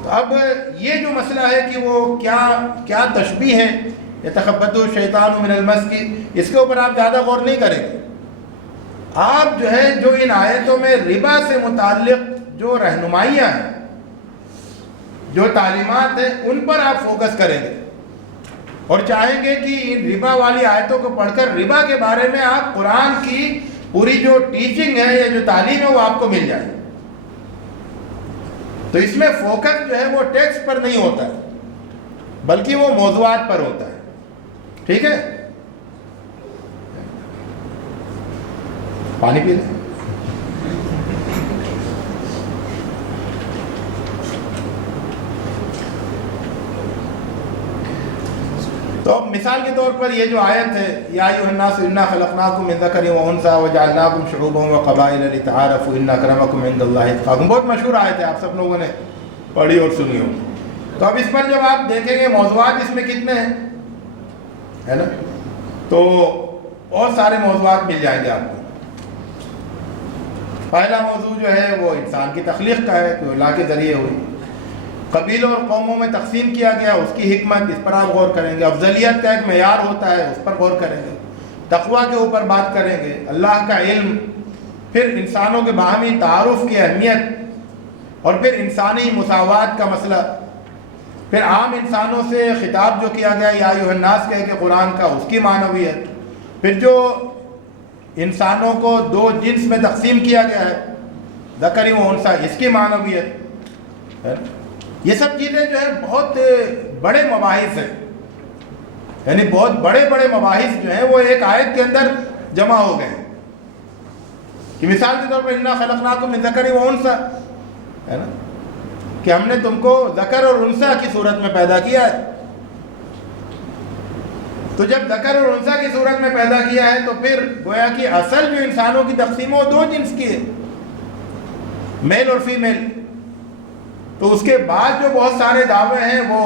تو اب یہ جو مسئلہ ہے کہ وہ کیا تشبیہ ہے یتخبطہ الشیطان من المس کی, اس کے اوپر آپ زیادہ غور نہیں کریں گے. آپ جو ان آیتوں میں ربا سے متعلق جو رہنمائیاں ہیں, جو تعلیمات ہیں, ان پر آپ فوکس کریں گے اور چاہیں گے کہ ان ربا والی آیتوں کو پڑھ کر ربا کے بارے میں آپ قرآن کی پوری جو ٹیچنگ ہے یا جو تعلیم ہے وہ آپ کو مل جائے. تو اس میں فوکس جو ہے وہ ٹیکسٹ پر نہیں ہوتا ہے, بلکہ وہ موضوعات پر ہوتا ہے. ٹھیک ہے, پانی پی لیں. تو مثال کے طور پر یہ جو آیت ہے, یا ایھا الناس انا خلقناکم من ذکر و انثی وجعلناکم شعوبا وقبائل لتعارفوا ان اکرمکم عند اللہ اتقاکم. بہت مشہور آیت ہے, آپ سب لوگوں نے پڑھی اور سنی ہو. تو اب اس پر جب آپ دیکھیں گے موضوعات اس میں کتنے ہیں, ہے نا, تو بہت سارے موضوعات مل جائیں گے آپ کو. پہلا موضوع جو ہے وہ انسان کی تخلیق کا ہے, کہ اللہ کے ذریعے ہوئی. قبیلوں اور قوموں میں تقسیم کیا گیا, اس کی حکمت, اس پر آپ غور کریں گے. افضلیت کا ایک معیار ہوتا ہے, اس پر غور کریں گے. تقویٰ کے اوپر بات کریں گے, اللہ کا علم, پھر انسانوں کے باہمی تعارف کی اہمیت, اور پھر انسانی مساوات کا مسئلہ, پھر عام انسانوں سے خطاب جو کیا گیا یا ایھا الناس کہہ کے قرآن کا, اس کی معنویت, پھر جو انسانوں کو دو جنس میں تقسیم کیا گیا ہے, ذکر و انثی, اس کی معنویت. یہ سب چیزیں جو ہے بہت بڑے مباحث ہیں, یعنی بہت بڑے بڑے مباحث جو ہیں وہ ایک آیت کے اندر جمع ہو گئے ہیں. کہ مثال کے طور پر انا خلقناکم من ذکر و انثی, ہے نا, کہ ہم نے تم کو ذکر اور انثی کی صورت میں پیدا کیا ہے. تو جب ذکر اور انثی کی صورت میں پیدا کیا ہے تو پھر گویا کہ اصل جو انسانوں کی تقسیم وہ دو جنس کی ہے, میل اور فیمیل. تو اس کے بعد جو بہت سارے دعوے ہیں وہ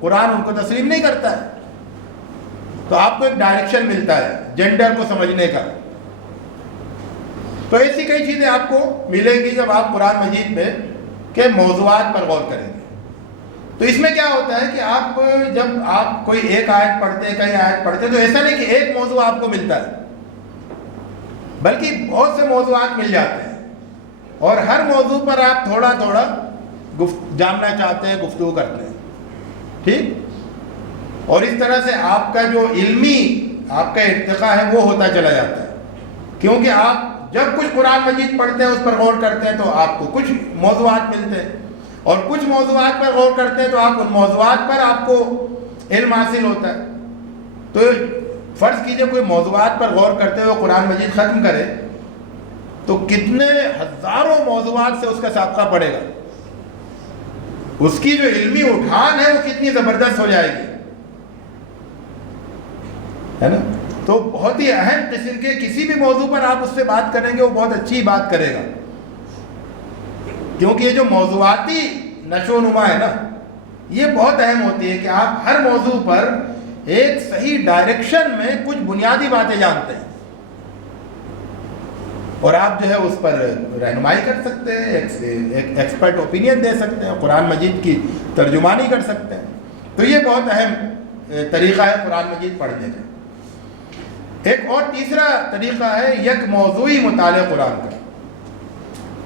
قرآن ان کو تسلیم نہیں کرتا ہے. تو آپ کو ایک ڈائریکشن ملتا ہے جینڈر کو سمجھنے کا. تو ایسی کئی چیزیں آپ کو ملیں گی جب آپ قرآن مجید میں کے موضوعات پر غور کریں گے. تو اس میں کیا ہوتا ہے کہ جب آپ کوئی ایک آیت پڑھتے ہیں, کئی آیت پڑھتے ہیں, تو ایسا نہیں کہ ایک موضوع آپ کو ملتا ہے, بلکہ بہت سے موضوعات مل جاتے ہیں, اور ہر موضوع پر آپ تھوڑا تھوڑا جاننا چاہتے ہیں, گفتگو کرتے ہیں. ٹھیک, اور اس طرح سے آپ کا جو علمی آپ کا ارتقاء ہے وہ ہوتا چلا جاتا ہے. کیونکہ آپ جب کچھ قرآن مجید پڑھتے ہیں, اس پر غور کرتے ہیں, تو آپ کو کچھ موضوعات ملتے ہیں, اور کچھ موضوعات پر غور کرتے ہیں تو آپ ان موضوعات پر آپ کو علم حاصل ہوتا ہے. تو فرض کیجئے کوئی موضوعات پر غور کرتے ہوئے قرآن مجید ختم کرے, تو کتنے ہزاروں موضوعات سے اس کا سابقہ پڑے گا, اس کی جو علمی اٹھان ہے وہ کتنی زبردست ہو جائے گی, ہے نا. تو بہت ہی اہم قسم کے کسی بھی موضوع پر آپ اس سے بات کریں گے, وہ بہت اچھی بات کرے گا. کیونکہ یہ جو موضوعاتی نشو و نما ہے نا, یہ بہت اہم ہوتی ہے کہ آپ ہر موضوع پر ایک صحیح ڈائریکشن میں کچھ بنیادی باتیں جانتے ہیں, اور آپ جو ہے اس پر رہنمائی کر سکتے ہیں, ایک ایکسپرٹ اوپینین دے سکتے ہیں, قرآن مجید کی ترجمانی کر سکتے ہیں. تو یہ بہت اہم طریقہ ہے قرآن مجید پڑھنے کا. ایک اور تیسرا طریقہ ہے یک موضوعی مطالعہ قرآن کا.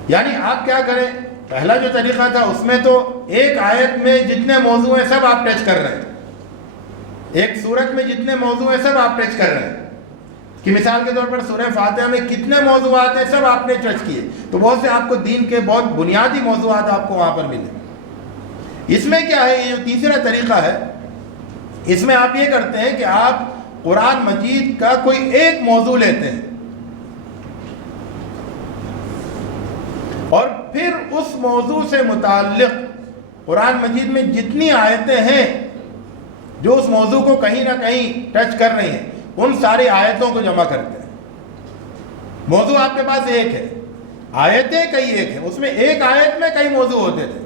یعنی آپ کیا کریں, پہلا جو طریقہ تھا اس میں تو ایک آیت میں جتنے موضوع ہیں سب آپ ٹچ کر رہے ہیں, ایک سورت میں جتنے موضوع ہیں سب آپ ٹچ کر رہے ہیں. کہ مثال کے طور پر سورہ فاتحہ میں کتنے موضوعات ہیں سب آپ نے ٹچ کیے, تو بہت سے آپ کو دین کے بہت بنیادی موضوعات آپ کو وہاں پر ملے. اس میں کیا ہے، یہ جو تیسرا طریقہ ہے، اس میں آپ یہ کرتے ہیں کہ آپ قرآن مجید کا کوئی ایک موضوع لیتے ہیں اور پھر اس موضوع سے متعلق قرآن مجید میں جتنی آیتیں ہیں جو اس موضوع کو کہیں نہ کہیں ٹچ کر رہی ہیں، ان ساری آیتوں کو جمع کرتے ہیں۔ موضوع آپ کے پاس ایک ہے، آیتیں کئی ایک ہیں، اس میں ایک آیت میں کئی موضوع ہوتے تھے،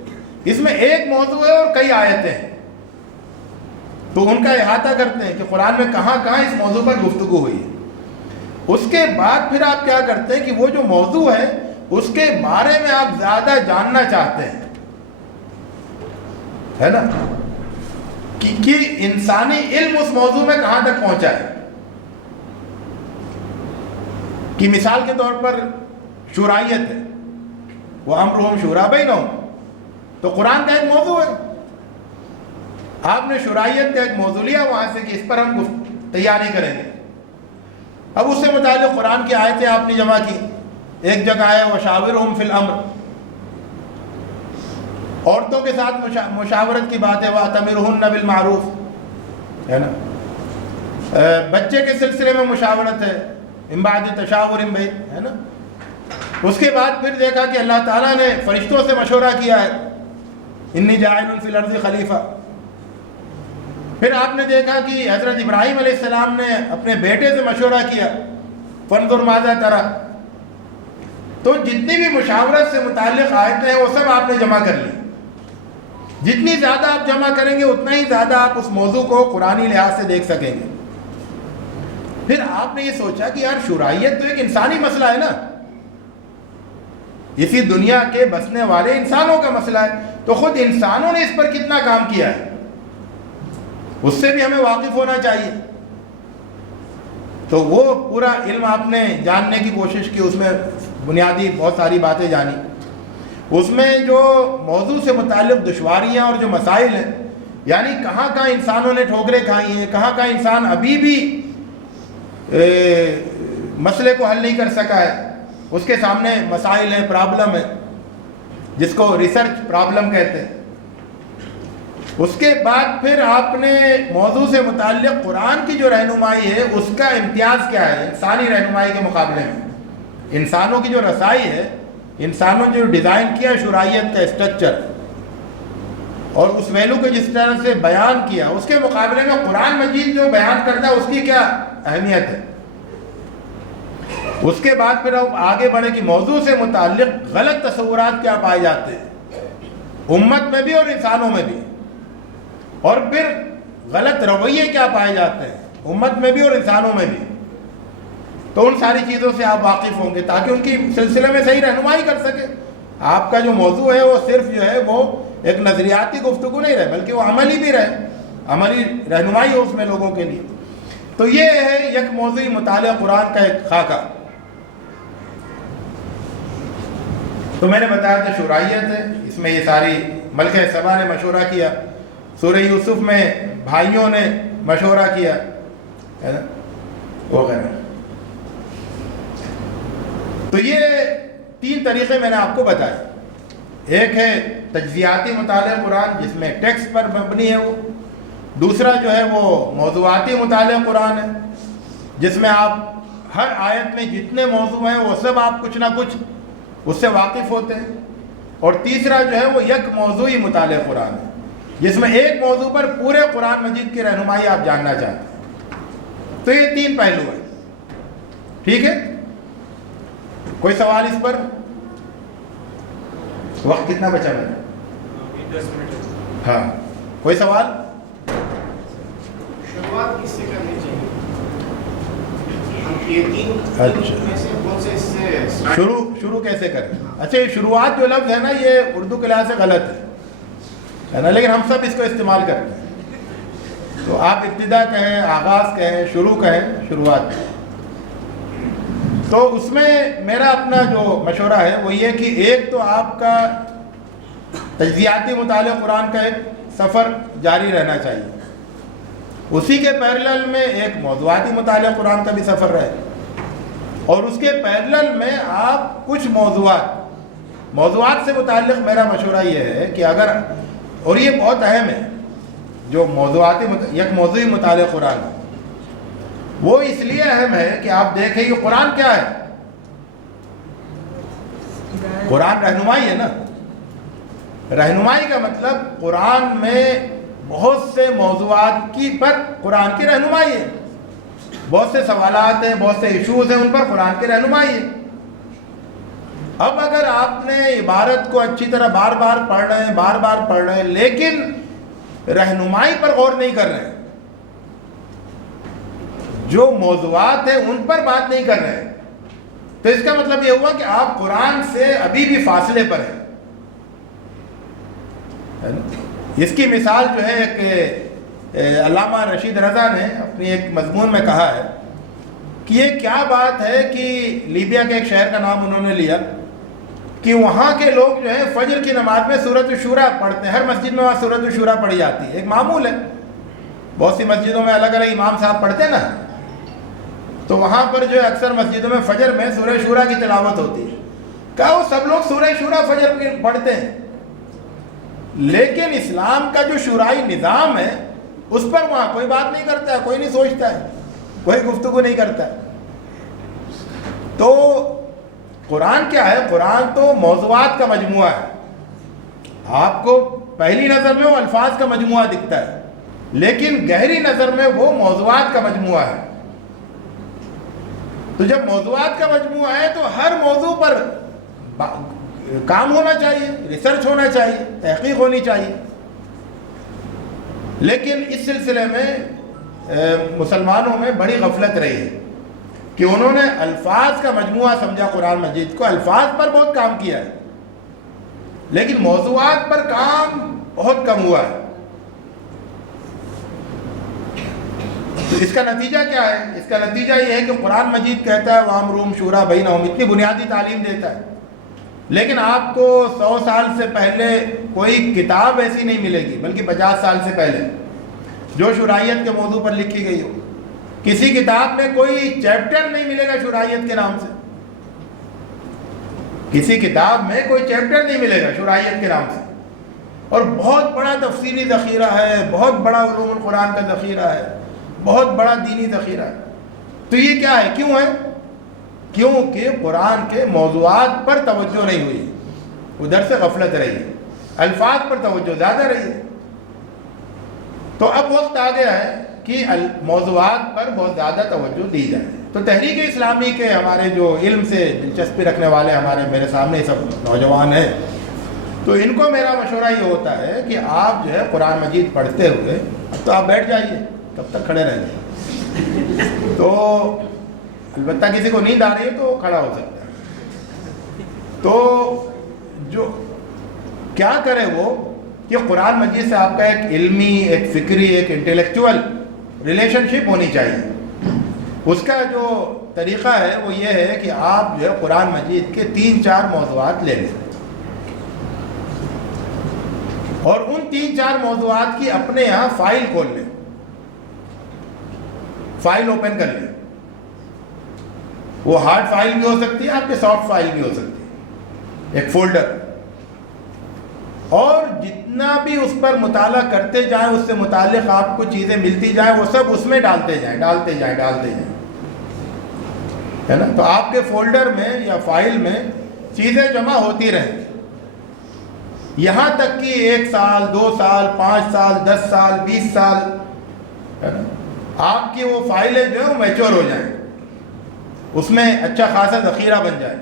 اس میں ایک موضوع ہے اور کئی آیتیں ہیں، تو ان کا احاطہ کرتے ہیں کہ قرآن میں کہاں کہاں اس موضوع پر گفتگو ہوئی ہے۔ اس کے بعد پھر آپ کیا کرتے ہیں کہ وہ جو موضوع ہے اس کے بارے میں آپ زیادہ جاننا چاہتے ہیں، ہے نا، کہ انسانی علم اس موضوع میں کہاں تک پہنچا ہے۔ کہ مثال کے طور پر شورائیت ہے، وہ امرہم شورا بینہم، تو قرآن کا ایک موضوع ہے، آپ نے شورائیت کا ایک موضوع لیا وہاں سے کہ اس پر ہم تیاری کریں گے، اب اس سے متعلق قرآن کی آیتیں آپ نے جمع کی، ایک جگہ ہے وشاورہم فی الامر، عورتوں کے ساتھ مشاورت کی بات ہے، وَأْتَمِرُهُنَّ بِالْمَعْرُوفِ، ہے نا، بچے کے سلسلے میں مشاورت ہے، من بعد تشاور بین، ہے نا۔ اس کے بعد پھر دیکھا کہ اللہ تعالیٰ نے فرشتوں سے مشورہ کیا ہے، انی جاعل فی الارض خلیفہ، پھر آپ نے دیکھا کہ حضرت ابراہیم علیہ السلام نے اپنے بیٹے سے مشورہ کیا، فانظر ماذا تری، تو جتنی بھی مشاورت سے متعلق آیتیں ہیں وہ سب آپ نے جمع کر لی۔ جتنی زیادہ آپ جمع کریں گے اتنا ہی زیادہ آپ اس موضوع کو قرآنی لحاظ سے دیکھ سکیں گے۔ پھر آپ نے یہ سوچا کہ یار شورائیت تو ایک انسانی مسئلہ ہے نا، اسی دنیا کے بسنے والے انسانوں کا مسئلہ ہے، تو خود انسانوں نے اس پر کتنا کام کیا ہے، اس سے بھی ہمیں واقف ہونا چاہیے۔ تو وہ پورا علم آپ نے جاننے کی کوشش کی، اس میں بنیادی بہت ساری باتیں جانی، اس میں جو موضوع سے متعلق دشواریاں اور جو مسائل ہیں، یعنی کہاں کہاں انسانوں نے ٹھوکریں کھائی ہیں، کہاں کہاں انسان ابھی بھی مسئلے کو حل نہیں کر سکا ہے، اس کے سامنے مسائل ہیں، پرابلم ہے، جس کو ریسرچ پرابلم کہتے ہیں۔ اس کے بعد پھر آپ نے موضوع سے متعلق قرآن کی جو رہنمائی ہے اس کا امتیاز کیا ہے انسانی رہنمائی کے مقابلے میں، انسانوں کی جو رسائی ہے، انسانوں نے جو ڈیزائن کیا شورائیت کا اسٹرکچر اور اس ویلو کو جس طرح سے بیان کیا، اس کے مقابلے میں قرآن مجید جو بیان کرتا ہے اس کی کیا اہمیت ہے۔ اس کے بعد پھر ہم آگے بڑھے کہ موضوع سے متعلق غلط تصورات کیا پائے جاتے ہیں امت میں بھی اور انسانوں میں بھی، اور پھر غلط رویے کیا پائے جاتے ہیں امت میں بھی اور انسانوں میں بھی، تو ان ساری چیزوں سے آپ واقف ہوں گے تاکہ ان کی سلسلے میں صحیح رہنمائی کر سکے۔ آپ کا جو موضوع ہے وہ صرف جو ہے وہ ایک نظریاتی گفتگو نہیں رہے بلکہ وہ عملی بھی رہے، عملی رہنمائی ہو اس میں لوگوں کے لیے۔ تو یہ ہے یک موضوعی مطالعہ قرآن کا ایک خاکہ۔ تو میں نے بتایا تھا شورائیت ہے، اس میں یہ ساری ملکہ سبا نے مشورہ کیا، سورہ یوسف میں بھائیوں نے مشورہ کیا، ہے نا، وغیرہ۔ تو یہ 3 طریقے میں نے آپ کو بتائے، ایک ہے تجزیاتی مطالعہ قرآن جس میں ٹیکسٹ پر مبنی ہے وہ، دوسرا جو ہے وہ موضوعاتی مطالعہ قرآن ہے جس میں آپ ہر آیت میں جتنے موضوع ہیں وہ سب آپ کچھ نہ کچھ اس سے واقف ہوتے ہیں، اور تیسرا جو ہے وہ یک موضوعی مطالعہ قرآن ہے جس میں ایک موضوع پر پورے قرآن مجید کی رہنمائی آپ جاننا چاہتے ہیں۔ تو یہ 3 پہلو ہیں، ٹھیک ہے؟ کوئی سوال اس پر؟ وقت کتنا بچا ہے؟ 10 منٹ۔ ہاں، کوئی سوال؟ شروعات کس سے کرنی چاہیے؟ ہم یہ 3 میں سے کون سے اس سے شروع کیسے کریں؟ اچھا، یہ شروعات جو لفظ ہے نا یہ اردو کلاس سے غلط ہے نا، لیکن ہم سب اس کو استعمال کرتے ہیں، تو آپ ابتدا کہیں، آغاز کہیں، شروع کہیں، شروعات کہیں۔ تو اس میں میرا اپنا جو مشورہ ہے وہ یہ کہ ایک تو آپ کا تجزیاتی مطالعہ قرآن کا ایک سفر جاری رہنا چاہیے، اسی کے پیرلل میں ایک موضوعاتی مطالعہ قرآن کا بھی سفر رہے، اور اس کے پیرلل میں آپ کچھ موضوعات سے متعلق میرا مشورہ یہ ہے کہ اگر اور یہ بہت اہم ہے جو موضوعاتی یک موضوعی مطالعہ قرآن ہے، وہ اس لیے اہم ہے کہ آپ دیکھیں کہ قرآن کیا ہے؟ قرآن رہنمائی ہے نا۔ رہنمائی کا مطلب قرآن میں بہت سے موضوعات پر قرآن کی رہنمائی ہے، بہت سے سوالات ہیں، بہت سے ایشوز ہیں، ان پر قرآن کی رہنمائی ہے۔ اب اگر آپ نے عبارت کو اچھی طرح بار بار پڑھ رہے ہیں لیکن رہنمائی پر غور نہیں کر رہے ہیں، جو موضوعات ہیں ان پر بات نہیں کر رہے ہیں، تو اس کا مطلب یہ ہوا کہ آپ قرآن سے ابھی بھی فاصلے پر ہیں۔ اس کی مثال جو ہے کہ علامہ رشید رضا نے اپنی ایک مضمون میں کہا ہے کہ یہ کیا بات ہے کہ لیبیا کے ایک شہر کا نام انہوں نے لیا کہ وہاں کے لوگ جو ہیں فجر کی نماز میں سورۃ الشورى پڑھتے ہیں، ہر مسجد میں وہاں سورۃ الشورى پڑھی جاتی ہے، ایک معمول ہے، بہت سی مسجدوں میں الگ الگ امام صاحب پڑھتے ہیں نا، تو وہاں پر جو ہے اکثر مسجدوں میں فجر میں سورہ شورى کی تلاوت ہوتی ہے۔ کہا وہ سب لوگ سورہ شورى فجر میں پڑھتے ہیں، لیکن اسلام کا جو شورائی نظام ہے اس پر وہاں کوئی بات نہیں کرتا ہے، کوئی نہیں سوچتا ہے، کوئی گفتگو نہیں کرتا ہے۔ تو قرآن کیا ہے؟ قرآن تو موضوعات کا مجموعہ ہے، آپ کو پہلی نظر میں وہ الفاظ کا مجموعہ دکھتا ہے، لیکن گہری نظر میں وہ موضوعات کا مجموعہ ہے۔ تو جب موضوعات کا مجموعہ ہے تو ہر موضوع پر کام ہونا چاہیے، ریسرچ ہونا چاہیے، تحقیق ہونی چاہیے۔ لیکن اس سلسلے میں مسلمانوں میں بڑی غفلت رہی ہے کہ انہوں نے الفاظ کا مجموعہ سمجھا قرآن مجید کو، الفاظ پر بہت کام کیا ہے لیکن موضوعات پر کام بہت کم ہوا ہے۔ تو اس کا نتیجہ کیا ہے؟ اس کا نتیجہ یہ ہے کہ قرآن مجید کہتا ہے وَأَمْرُهُمْ شُورَىٰ بَيْنَهُمْ، اتنی بنیادی تعلیم دیتا ہے، لیکن آپ کو 100 سال سے پہلے کوئی کتاب ایسی نہیں ملے گی، بلکہ 50 سال سے پہلے جو شورائیت کے موضوع پر لکھی گئی ہو۔ کسی کتاب میں کوئی چیپٹر نہیں ملے گا شورائیت کے نام سے، کسی کتاب میں کوئی چیپٹر نہیں ملے گا شورائیت کے نام سے، اور بہت بڑا تفسیری ذخیرہ ہے، بہت بڑا علوم القرآن کا ذخیرہ ہے، بہت بڑا دینی ذخیرہ ہے۔ تو یہ کیا ہے؟ کیوں ہے؟ کیونکہ قرآن کے موضوعات پر توجہ نہیں ہوئی، ادھر سے غفلت رہی ہے، الفاظ پر توجہ زیادہ رہی ہے۔ تو اب وقت آ گیا ہے کہ موضوعات پر بہت زیادہ توجہ دی جائے۔ تو تحریک اسلامی کے ہمارے جو علم سے دلچسپی رکھنے والے میرے سامنے سب نوجوان ہیں، تو ان کو میرا مشورہ یہ ہوتا ہے کہ آپ جو ہے قرآن مجید پڑھتے ہوئے، اب تو آپ بیٹھ جائیے، کب تک کھڑے رہیں گے؟ تو البتہ کسی کو نیند آ رہی ہے تو کھڑا ہو سکتا ہے۔ تو جو کیا کرے وہ کہ قرآن مجید سے آپ کا ایک علمی، ایک فکری، ایک انٹلیکچول ریلیشن شپ ہونی چاہیے۔ اس کا جو طریقہ ہے وہ یہ ہے کہ آپ جو ہے قرآن مجید کے 3-4 موضوعات لے لیں اور ان 3-4 موضوعات کی اپنے یہاں فائل کھول لیں، فائل اوپن کر لیں۔ وہ ہارڈ فائل بھی ہو سکتی ہے، آپ کے سافٹ فائل بھی ہو سکتی ہے، ایک فولڈر، اور جتنا بھی اس پر مطالعہ کرتے جائیں، اس سے متعلق آپ کو چیزیں ملتی جائیں، وہ سب اس میں ڈالتے جائیں ہے نا۔ تو آپ کے فولڈر میں یا فائل میں چیزیں جمع ہوتی رہیں، یہاں تک کہ 1 سال، 2 سال، 5 سال، 10 سال، 20 سال ہے نا، آپ کی وہ فائلیں جو ہیں وہ میچور ہو جائیں، اس میں اچھا خاصا ذخیرہ بن جائے۔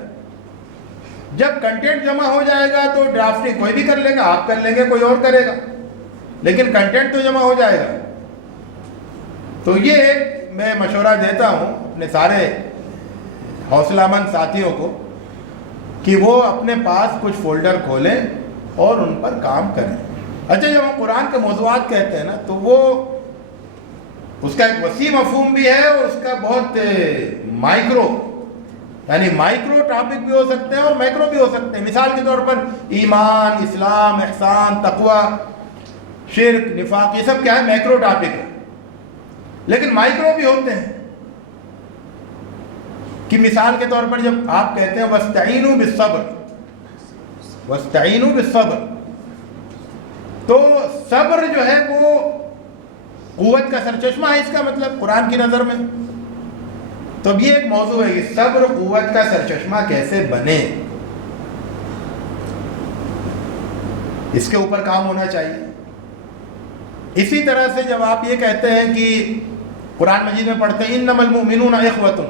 جب کنٹینٹ جمع ہو جائے گا تو ڈرافٹنگ کوئی بھی کر لے گا، آپ کر لیں گے، کوئی اور کرے گا، لیکن کنٹینٹ تو جمع ہو جائے گا۔ تو یہ ایک میں مشورہ دیتا ہوں اپنے سارے حوصلہ مند ساتھیوں کو کہ وہ اپنے پاس کچھ فولڈر کھولیں اور ان پر کام کریں۔ اچھا، جب ہم قرآن کے موضوعات کہتے ہیں نا تو وہ اس کا ایک وسیع مفہوم بھی ہے اور اس کا بہت مائکرو ٹاپک بھی ہو سکتے ہیں اور میکرو بھی ہو سکتے ہیں۔ مثال کے طور پر ایمان، اسلام، احسان، تقوی، شرک، نفاق، یہ سب کیا ہے؟ میکرو ٹاپک ہے، لیکن مائکرو بھی ہوتے ہیں۔ کہ مثال کے طور پر جب آپ کہتے ہیں وَاسْتَعِينُوا بِالصَّبْرِ، وَاسْتَعِينُوا بِالصَّبْرِ، تو صبر جو ہے وہ قوت کا سرچشمہ ہے، اس کا مطلب قرآن کی نظر میں. تو اب یہ ایک موضوع ہے کہ صبر قوت کا سرچشمہ کیسے بنے، اس کے اوپر کام ہونا چاہیے. اسی طرح سے جب آپ یہ کہتے ہیں کہ قرآن مجید میں پڑھتے ہیں انما المؤمنون اخوۃ،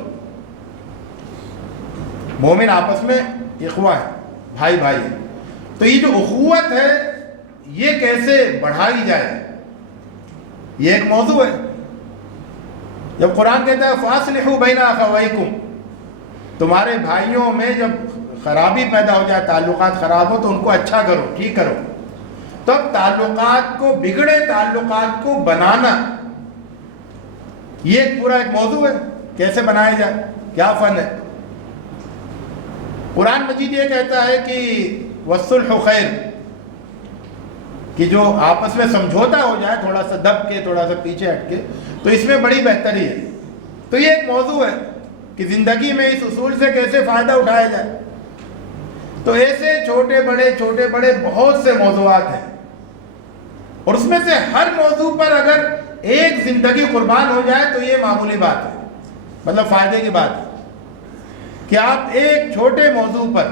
مومن آپس میں اخوہ ہیں، بھائی بھائی ہیں. تو یہ جو اخوت ہے یہ کیسے بڑھائی جائے، یہ ایک موضوع ہے. جب قرآن کہتا ہے فاصلحوا بین اخویکم، تمہارے بھائیوں میں جب خرابی پیدا ہو جائے، تعلقات خراب ہو تو ان کو اچھا کرو، ٹھیک کرو. تو اب تعلقات کو، بگڑے تعلقات کو بنانا یہ ایک پورا ایک موضوع ہے، کیسے بنایا جائے، کیا فن ہے. قرآن مجید یہ کہتا ہے کہ والصلح خیر، کہ جو آپس میں سمجھوتا ہو جائے، تھوڑا سا دب کے، تھوڑا سا پیچھے ہٹ کے، تو اس میں بڑی بہتری ہے. تو یہ ایک موضوع ہے کہ زندگی میں اس اصول سے کیسے فائدہ اٹھایا جائے. تو ایسے چھوٹے بڑے بہت سے موضوعات ہیں، اور اس میں سے ہر موضوع پر اگر ایک زندگی قربان ہو جائے تو یہ معمولی بات ہے، مطلب فائدے کی بات ہے کہ آپ ایک چھوٹے موضوع پر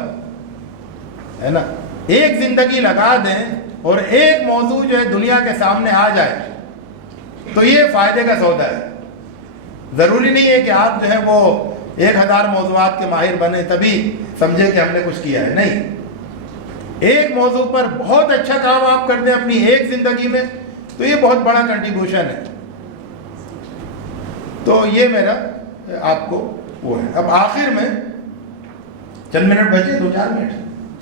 ہے نا ایک زندگی لگا دیں اور ایک موضوع جو ہے دنیا کے سامنے آ جائے، تو یہ فائدے کا سودا ہے. ضروری نہیں ہے کہ آپ جو ہے وہ 1000 موضوعات کے ماہر بنے تبھی سمجھے کہ ہم نے کچھ کیا ہے. نہیں، ایک موضوع پر بہت اچھا کام آپ کر دیں اپنی ایک زندگی میں تو یہ بہت بڑا کنٹریبیوشن ہے. تو یہ میرا آپ کو وہ ہے. اب آخر میں چند منٹ بچے، 2-4 منٹ،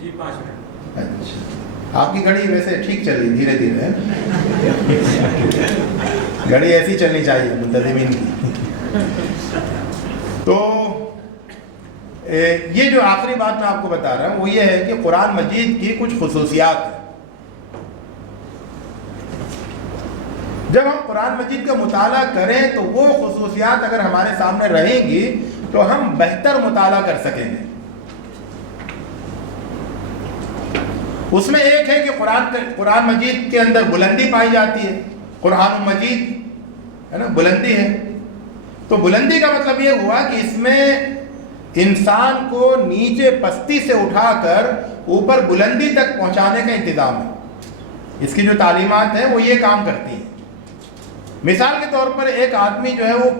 جی 5 منٹ. اچھا، آپ کی گھڑی ویسے ٹھیک چل رہی، دھیرے دھیرے گھڑی ایسی چلنی چاہیے منتظمین کی. تو یہ جو آخری بات میں آپ کو بتا رہا ہوں وہ یہ ہے کہ قرآن مجید کی کچھ خصوصیات ہیں. جب ہم قرآن مجید کا مطالعہ کریں تو وہ خصوصیات اگر ہمارے سامنے رہیں گی تو ہم بہتر مطالعہ کر سکیں گے. اس میں ایک ہے کہ قرآن مجید کے اندر بلندی پائی جاتی ہے. قرآن مجید ہے نا، بلندی ہے. تو بلندی کا مطلب یہ ہوا کہ اس میں انسان کو نیچے پستی سے اٹھا کر اوپر بلندی تک پہنچانے کا انتظام ہے. اس کی جو تعلیمات ہیں وہ یہ کام کرتی ہیں. مثال کے طور پر ایک آدمی جو ہے وہ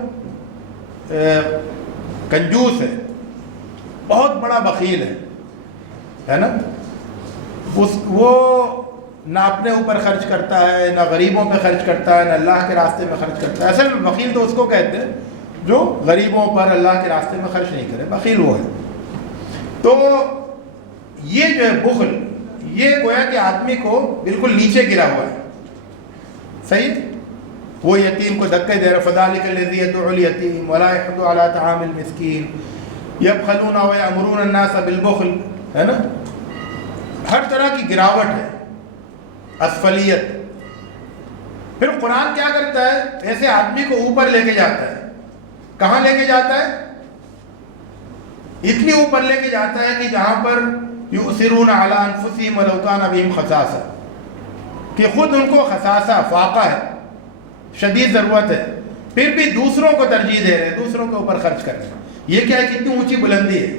کنجوس ہے، بہت بڑا بخیل ہے نا، وہ نہ اپنے اوپر خرچ کرتا ہے، نہ غریبوں پہ خرچ کرتا ہے، نہ اللہ کے راستے میں خرچ کرتا ہے. اصل میں بخیل تو اس کو کہتے ہیں جو غریبوں پر اللہ کے راستے میں خرچ نہیں کرے، بخیل وہ ہے. تو یہ جو ہے بخل، یہ گویا کہ آدمی کو بالکل نیچے گرا ہوا ہے. صحیح، وہ یتیم کو دھکے دے رہا، فذلک الذی یدعو الیتیم ولا یحض علی طعام المسکین یبخلون ویأمرون الناس بالبخل، ہے نا. ہر طرح کی گراوٹ ہے، اسفلیت. پھر قرآن کیا کرتا ہے، ایسے آدمی کو اوپر لے کے جاتا ہے. کہاں لے کے جاتا ہے؟ اتنی اوپر لے کے جاتا ہے کہ جہاں پر یؤثرون علی انفسہم ولو کان بہم خصاصہ، کہ خود ان کو خصاصہ، فاقہ ہے، شدید ضرورت ہے، پھر بھی دوسروں کو ترجیح دے رہے ہیں، دوسروں کے اوپر خرچ کر رہے ہیں. یہ کیا ہے، کتنی اونچی بلندی ہے.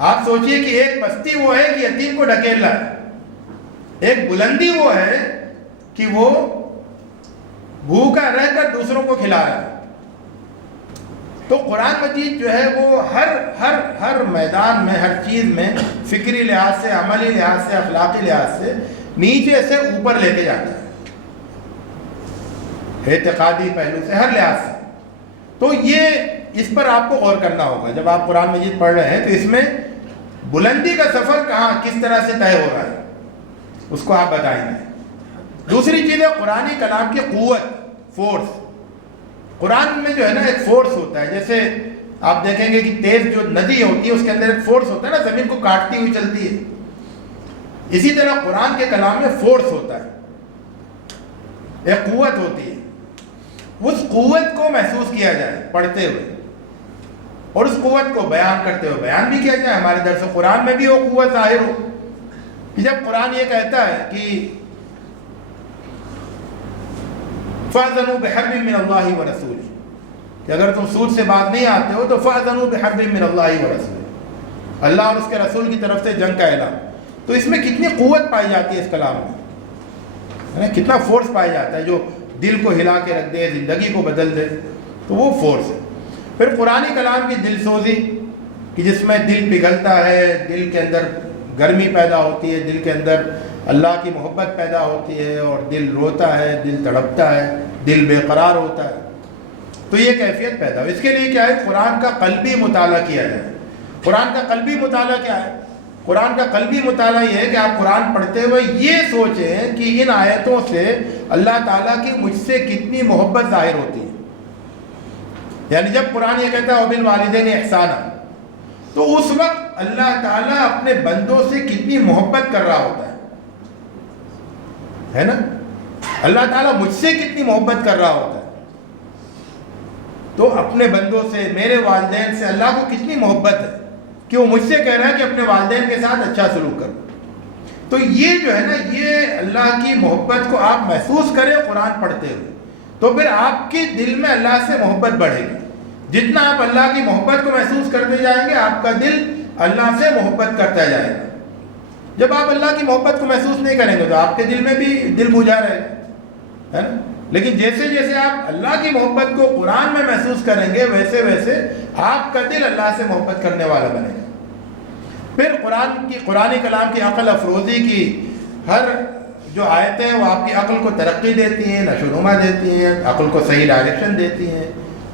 آپ سوچئے کہ ایک پستی وہ ہے کہ یتیم کو ڈھکیل رہا ہے، ایک بلندی وہ ہے کہ وہ بھوکا رہ کر دوسروں کو کھلا رہا ہے. تو قرآن مجید جو ہے وہ ہر میدان میں، ہر چیز میں فکری لحاظ سے، عملی لحاظ سے، اخلاقی لحاظ سے نیچے سے اوپر لے کے جاتا ہے، اعتقادی پہلو سے، ہر لحاظ سے. تو یہ اس پر آپ کو غور کرنا ہوگا جب آپ قرآن مجید پڑھ رہے ہیں. تو اس میں بلندی کا سفر کہاں، کس طرح سے طے ہو رہا ہے، اس کو آپ بتائیں گے. دوسری چیز ہے قرآنی کلام کی قوت، فورس. قرآن میں جو ہے نا ایک فورس ہوتا ہے. جیسے آپ دیکھیں گے کہ تیز جو ندی ہوتی ہے اس کے اندر ایک فورس ہوتا ہے نا، زمین کو کاٹتی ہوئی چلتی ہے. اسی طرح قرآن کے کلام میں فورس ہوتا ہے، ایک قوت ہوتی ہے. اس قوت کو محسوس کیا جائے پڑھتے ہوئے، اور اس قوت کو بیان کرتے ہوئے بیان بھی کیا جائے. ہمارے درس قرآن میں بھی وہ قوت ظاہر ہو کہ جب قرآن یہ کہتا ہے کہ فَأْذَنُوا بِحَرْبٍ مِّنَ اللَّهِ وَرَسُولِهِ کہ اگر تم سود سے باز نہیں آتے ہو تو فَأْذَنُوا بِحَرْبٍ مِّنَ اللَّهِ وَرَسُولِهِ، اللہ اور اس کے رسول کی طرف سے جنگ کا اعلان۔ تو اس میں کتنی قوت پائی جاتی ہے اس کلام میں، کتنا فورس پایا جاتا ہے جو دل کو ہلا کے رکھ دے، زندگی کو بدل دے، تو وہ فورس ہے۔ پھر قرآنی کلام کی دل سوزی کہ جس میں دل پگھلتا ہے، دل کے اندر گرمی پیدا ہوتی ہے، دل کے اندر اللہ کی محبت پیدا ہوتی ہے، اور دل روتا ہے، دل تڑپتا ہے، دل بے قرار ہوتا ہے، تو یہ کیفیت پیدا ہو۔ اس کے لیے کیا ہے؟ قرآن کا قلبی مطالعہ کیا جائے۔ قرآن کا قلبی مطالعہ کیا ہے؟ قرآن کا قلبی مطالعہ یہ ہے کہ آپ قرآن پڑھتے ہوئے یہ سوچیں کہ ان آیتوں سے اللہ تعالیٰ کی مجھ سے کتنی محبت ظاہر ہوتی ہے۔ یعنی جب قرآن یہ کہتا ہے وَبِالْوَالِدَيْنِ إِحْسَانًا، تو اس وقت اللہ تعالیٰ اپنے بندوں سے کتنی محبت کر رہا ہوتا ہے نا؟ اللہ تعالیٰ مجھ سے کتنی محبت کر رہا ہوتا ہے، تو اپنے بندوں سے، میرے والدین سے اللہ کو کتنی محبت ہے کہ وہ مجھ سے کہہ رہا ہے کہ اپنے والدین کے ساتھ اچھا سلوک کرو۔ تو یہ جو ہے نا، یہ اللہ کی محبت کو آپ محسوس کریں قرآن پڑھتے ہوئے، تو پھر آپ کے دل میں اللہ سے محبت بڑھے گی۔ جتنا آپ اللہ کی محبت کو محسوس کرتے جائیں گے، آپ کا دل اللہ سے محبت کرتا جائے گا۔ جب آپ اللہ کی محبت کو محسوس نہیں کریں گے تو آپ کے دل میں بھی دل بوجھا رہے گا، ہے نا؟ لیکن جیسے جیسے آپ اللہ کی محبت کو قرآن میں محسوس کریں گے، ویسے ویسے آپ کا دل اللہ سے محبت کرنے والا بنے گا۔ پھر قرآنی کلام کی عقل افروزی کی ہر جو آیتیں ہیں وہ آپ کی عقل کو ترقی دیتی ہیں، نشو و نما دیتی ہیں، عقل کو صحیح ڈائریکشن دیتی ہیں،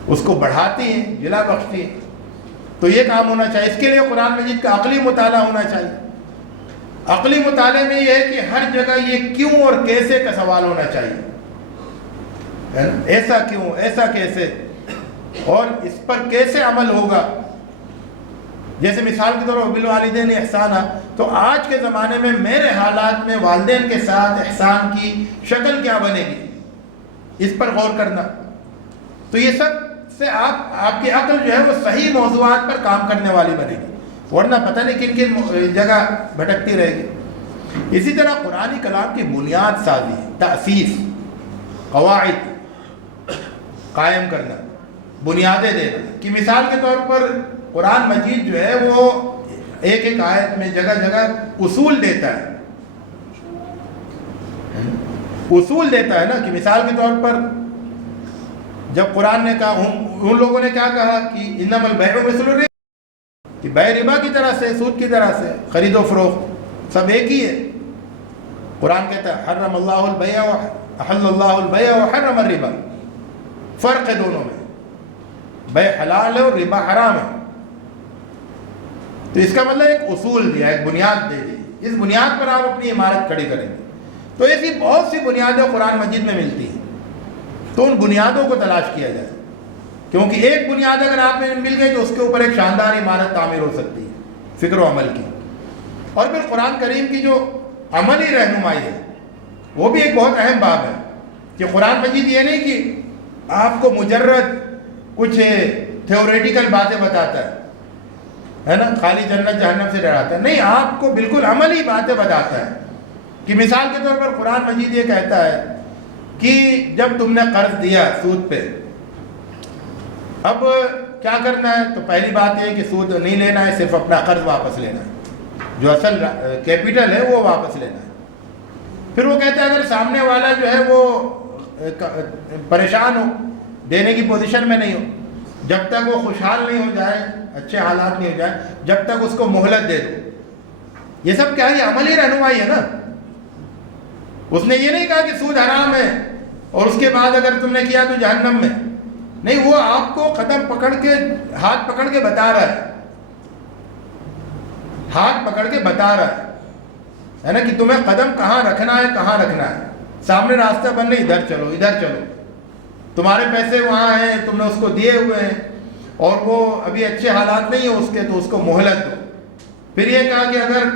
اس کو بڑھاتی ہیں، جلا بخشتی ہیں۔ تو یہ کام ہونا چاہیے۔ اس کے لیے قرآن مجید کا عقلی مطالعہ ہونا چاہیے۔ عقلی مطالعے میں یہ ہے کہ ہر جگہ یہ کیوں اور کیسے کا سوال ہونا چاہیے، ہے نا؟ ایسا کیوں، ایسا کیسے، اور اس پر کیسے عمل ہوگا۔ جیسے مثال کے طور پر بالوالدین احسانہ، تو آج کے زمانے میں میرے حالات میں والدین کے ساتھ احسان کی شکل کیا بنے گی، اس پر غور کرنا۔ تو یہ سب سے آپ کی عقل جو ہے وہ صحیح موضوعات پر کام کرنے والی بنے گی، ورنہ پتہ نہیں کن کن جگہ بھٹکتی رہے گی۔ اسی طرح قرآنی کلام کی بنیاد سازی، تأسیس، قواعد قائم کرنا، بنیادیں دینا، کہ مثال کے طور پر قرآن مجید جو ہے وہ ایک ایک آیت میں جگہ جگہ اصول دیتا ہے، اصول دیتا ہے نا، کہ مثال کے طور پر جب قرآن نے کہا، ان لوگوں نے کیا کہا کہ انما البیع مثل الربا، کہ بیع ربا کی طرح سے، سود کی طرح سے، خرید و فروخت سب ایک ہی ہے۔ قرآن کہتا ہے حرم اللہ البیع احل اللہ البیع وحرم الربا، فرق ہے دونوں میں، بیع حلال ہے اور ربا حرام ہے۔ تو اس کا مطلب ایک اصول دیا، ایک بنیاد دے دی، اس بنیاد پر آپ اپنی عمارت کھڑی کریں گے۔ تو ایسی بہت سی بنیادیں قرآن مجید میں ملتی ہیں، تو ان بنیادوں کو تلاش کیا جائے، کیونکہ ایک بنیاد اگر آپ میں مل گئی تو اس کے اوپر ایک شاندار عمارت تعمیر ہو سکتی ہے فکر و عمل کی۔ اور پھر قرآن کریم کی جو عملی رہنمائی ہے وہ بھی ایک بہت اہم باب ہے، کہ قرآن مجید یہ نہیں کہ آپ کو مجرد کچھ تھیوریٹیکل باتیں بتاتا ہے نا، خالی جنت جہنم سے ڈراتا ہے، نہیں، آپ کو بالکل عملی باتیں بتاتا ہے۔ کہ مثال کے طور پر قرآن مجید یہ کہتا ہے کہ جب تم نے قرض دیا سود پہ، اب کیا کرنا ہے؟ تو پہلی بات یہ کہ سود نہیں لینا ہے، صرف اپنا قرض واپس لینا ہے، جو اصل کیپٹل ہے وہ واپس لینا ہے۔ پھر وہ کہتا ہے اگر سامنے والا جو ہے وہ پریشان ہو، دینے کی پوزیشن میں نہیں ہو، جب تک وہ خوشحال نہیں ہو جائے، اچھے حالات نہیں ہو جائے، جب تک اس کو مہلت دے دو۔ یہ سب کیا ہے؟ یہ عملی رہنمائی ہے نا۔ اس نے یہ نہیں کہا کہ سود حرام ہے اور اس کے بعد اگر تم نے کیا تو جہنم میں، نہیں، وہ آپ کو قدم پکڑ کے، ہاتھ پکڑ کے بتا رہا ہے، ہاتھ پکڑ کے بتا رہا ہے نا، کہ تمہیں قدم کہاں رکھنا ہے، کہاں رکھنا ہے۔ سامنے راستہ بن رہی، ادھر چلو، ادھر چلو، تمہارے پیسے وہاں ہیں، تم نے اس کو دیے ہوئے ہیں اور وہ ابھی اچھے حالات نہیں ہیں اس کے، تو اس کو مہلت دو۔ پھر یہ کہا کہ اگر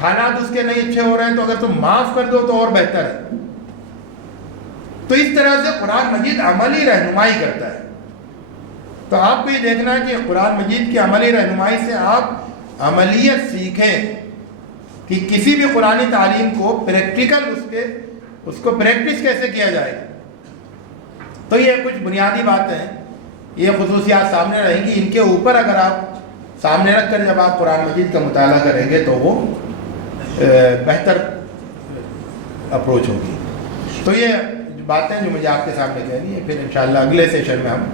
حالات اس کے نہیں اچھے ہو رہے ہیں تو اگر تم معاف کر دو تو اور بہتر ہے۔ تو اس طرح سے قرآن مجید عملی رہنمائی کرتا ہے۔ تو آپ کو یہ دیکھنا ہے کہ قرآن مجید کی عملی رہنمائی سے آپ عملیت سیکھیں، کہ کسی بھی قرآنی تعلیم کو پریکٹیکل اس کو پریکٹس کیسے کیا جائے گا۔ تو یہ کچھ بنیادی باتیں ہیں، یہ خصوصیات سامنے رہیں گی، ان کے اوپر اگر آپ سامنے رکھ کر جب آپ قرآن مجید کا مطالعہ کریں گے تو وہ بہتر اپروچ ہوگی۔ تو یہ باتیں جو مجھے آپ کے سامنے کہنی ہے، پھر انشاءاللہ اگلے سیشن میں ہم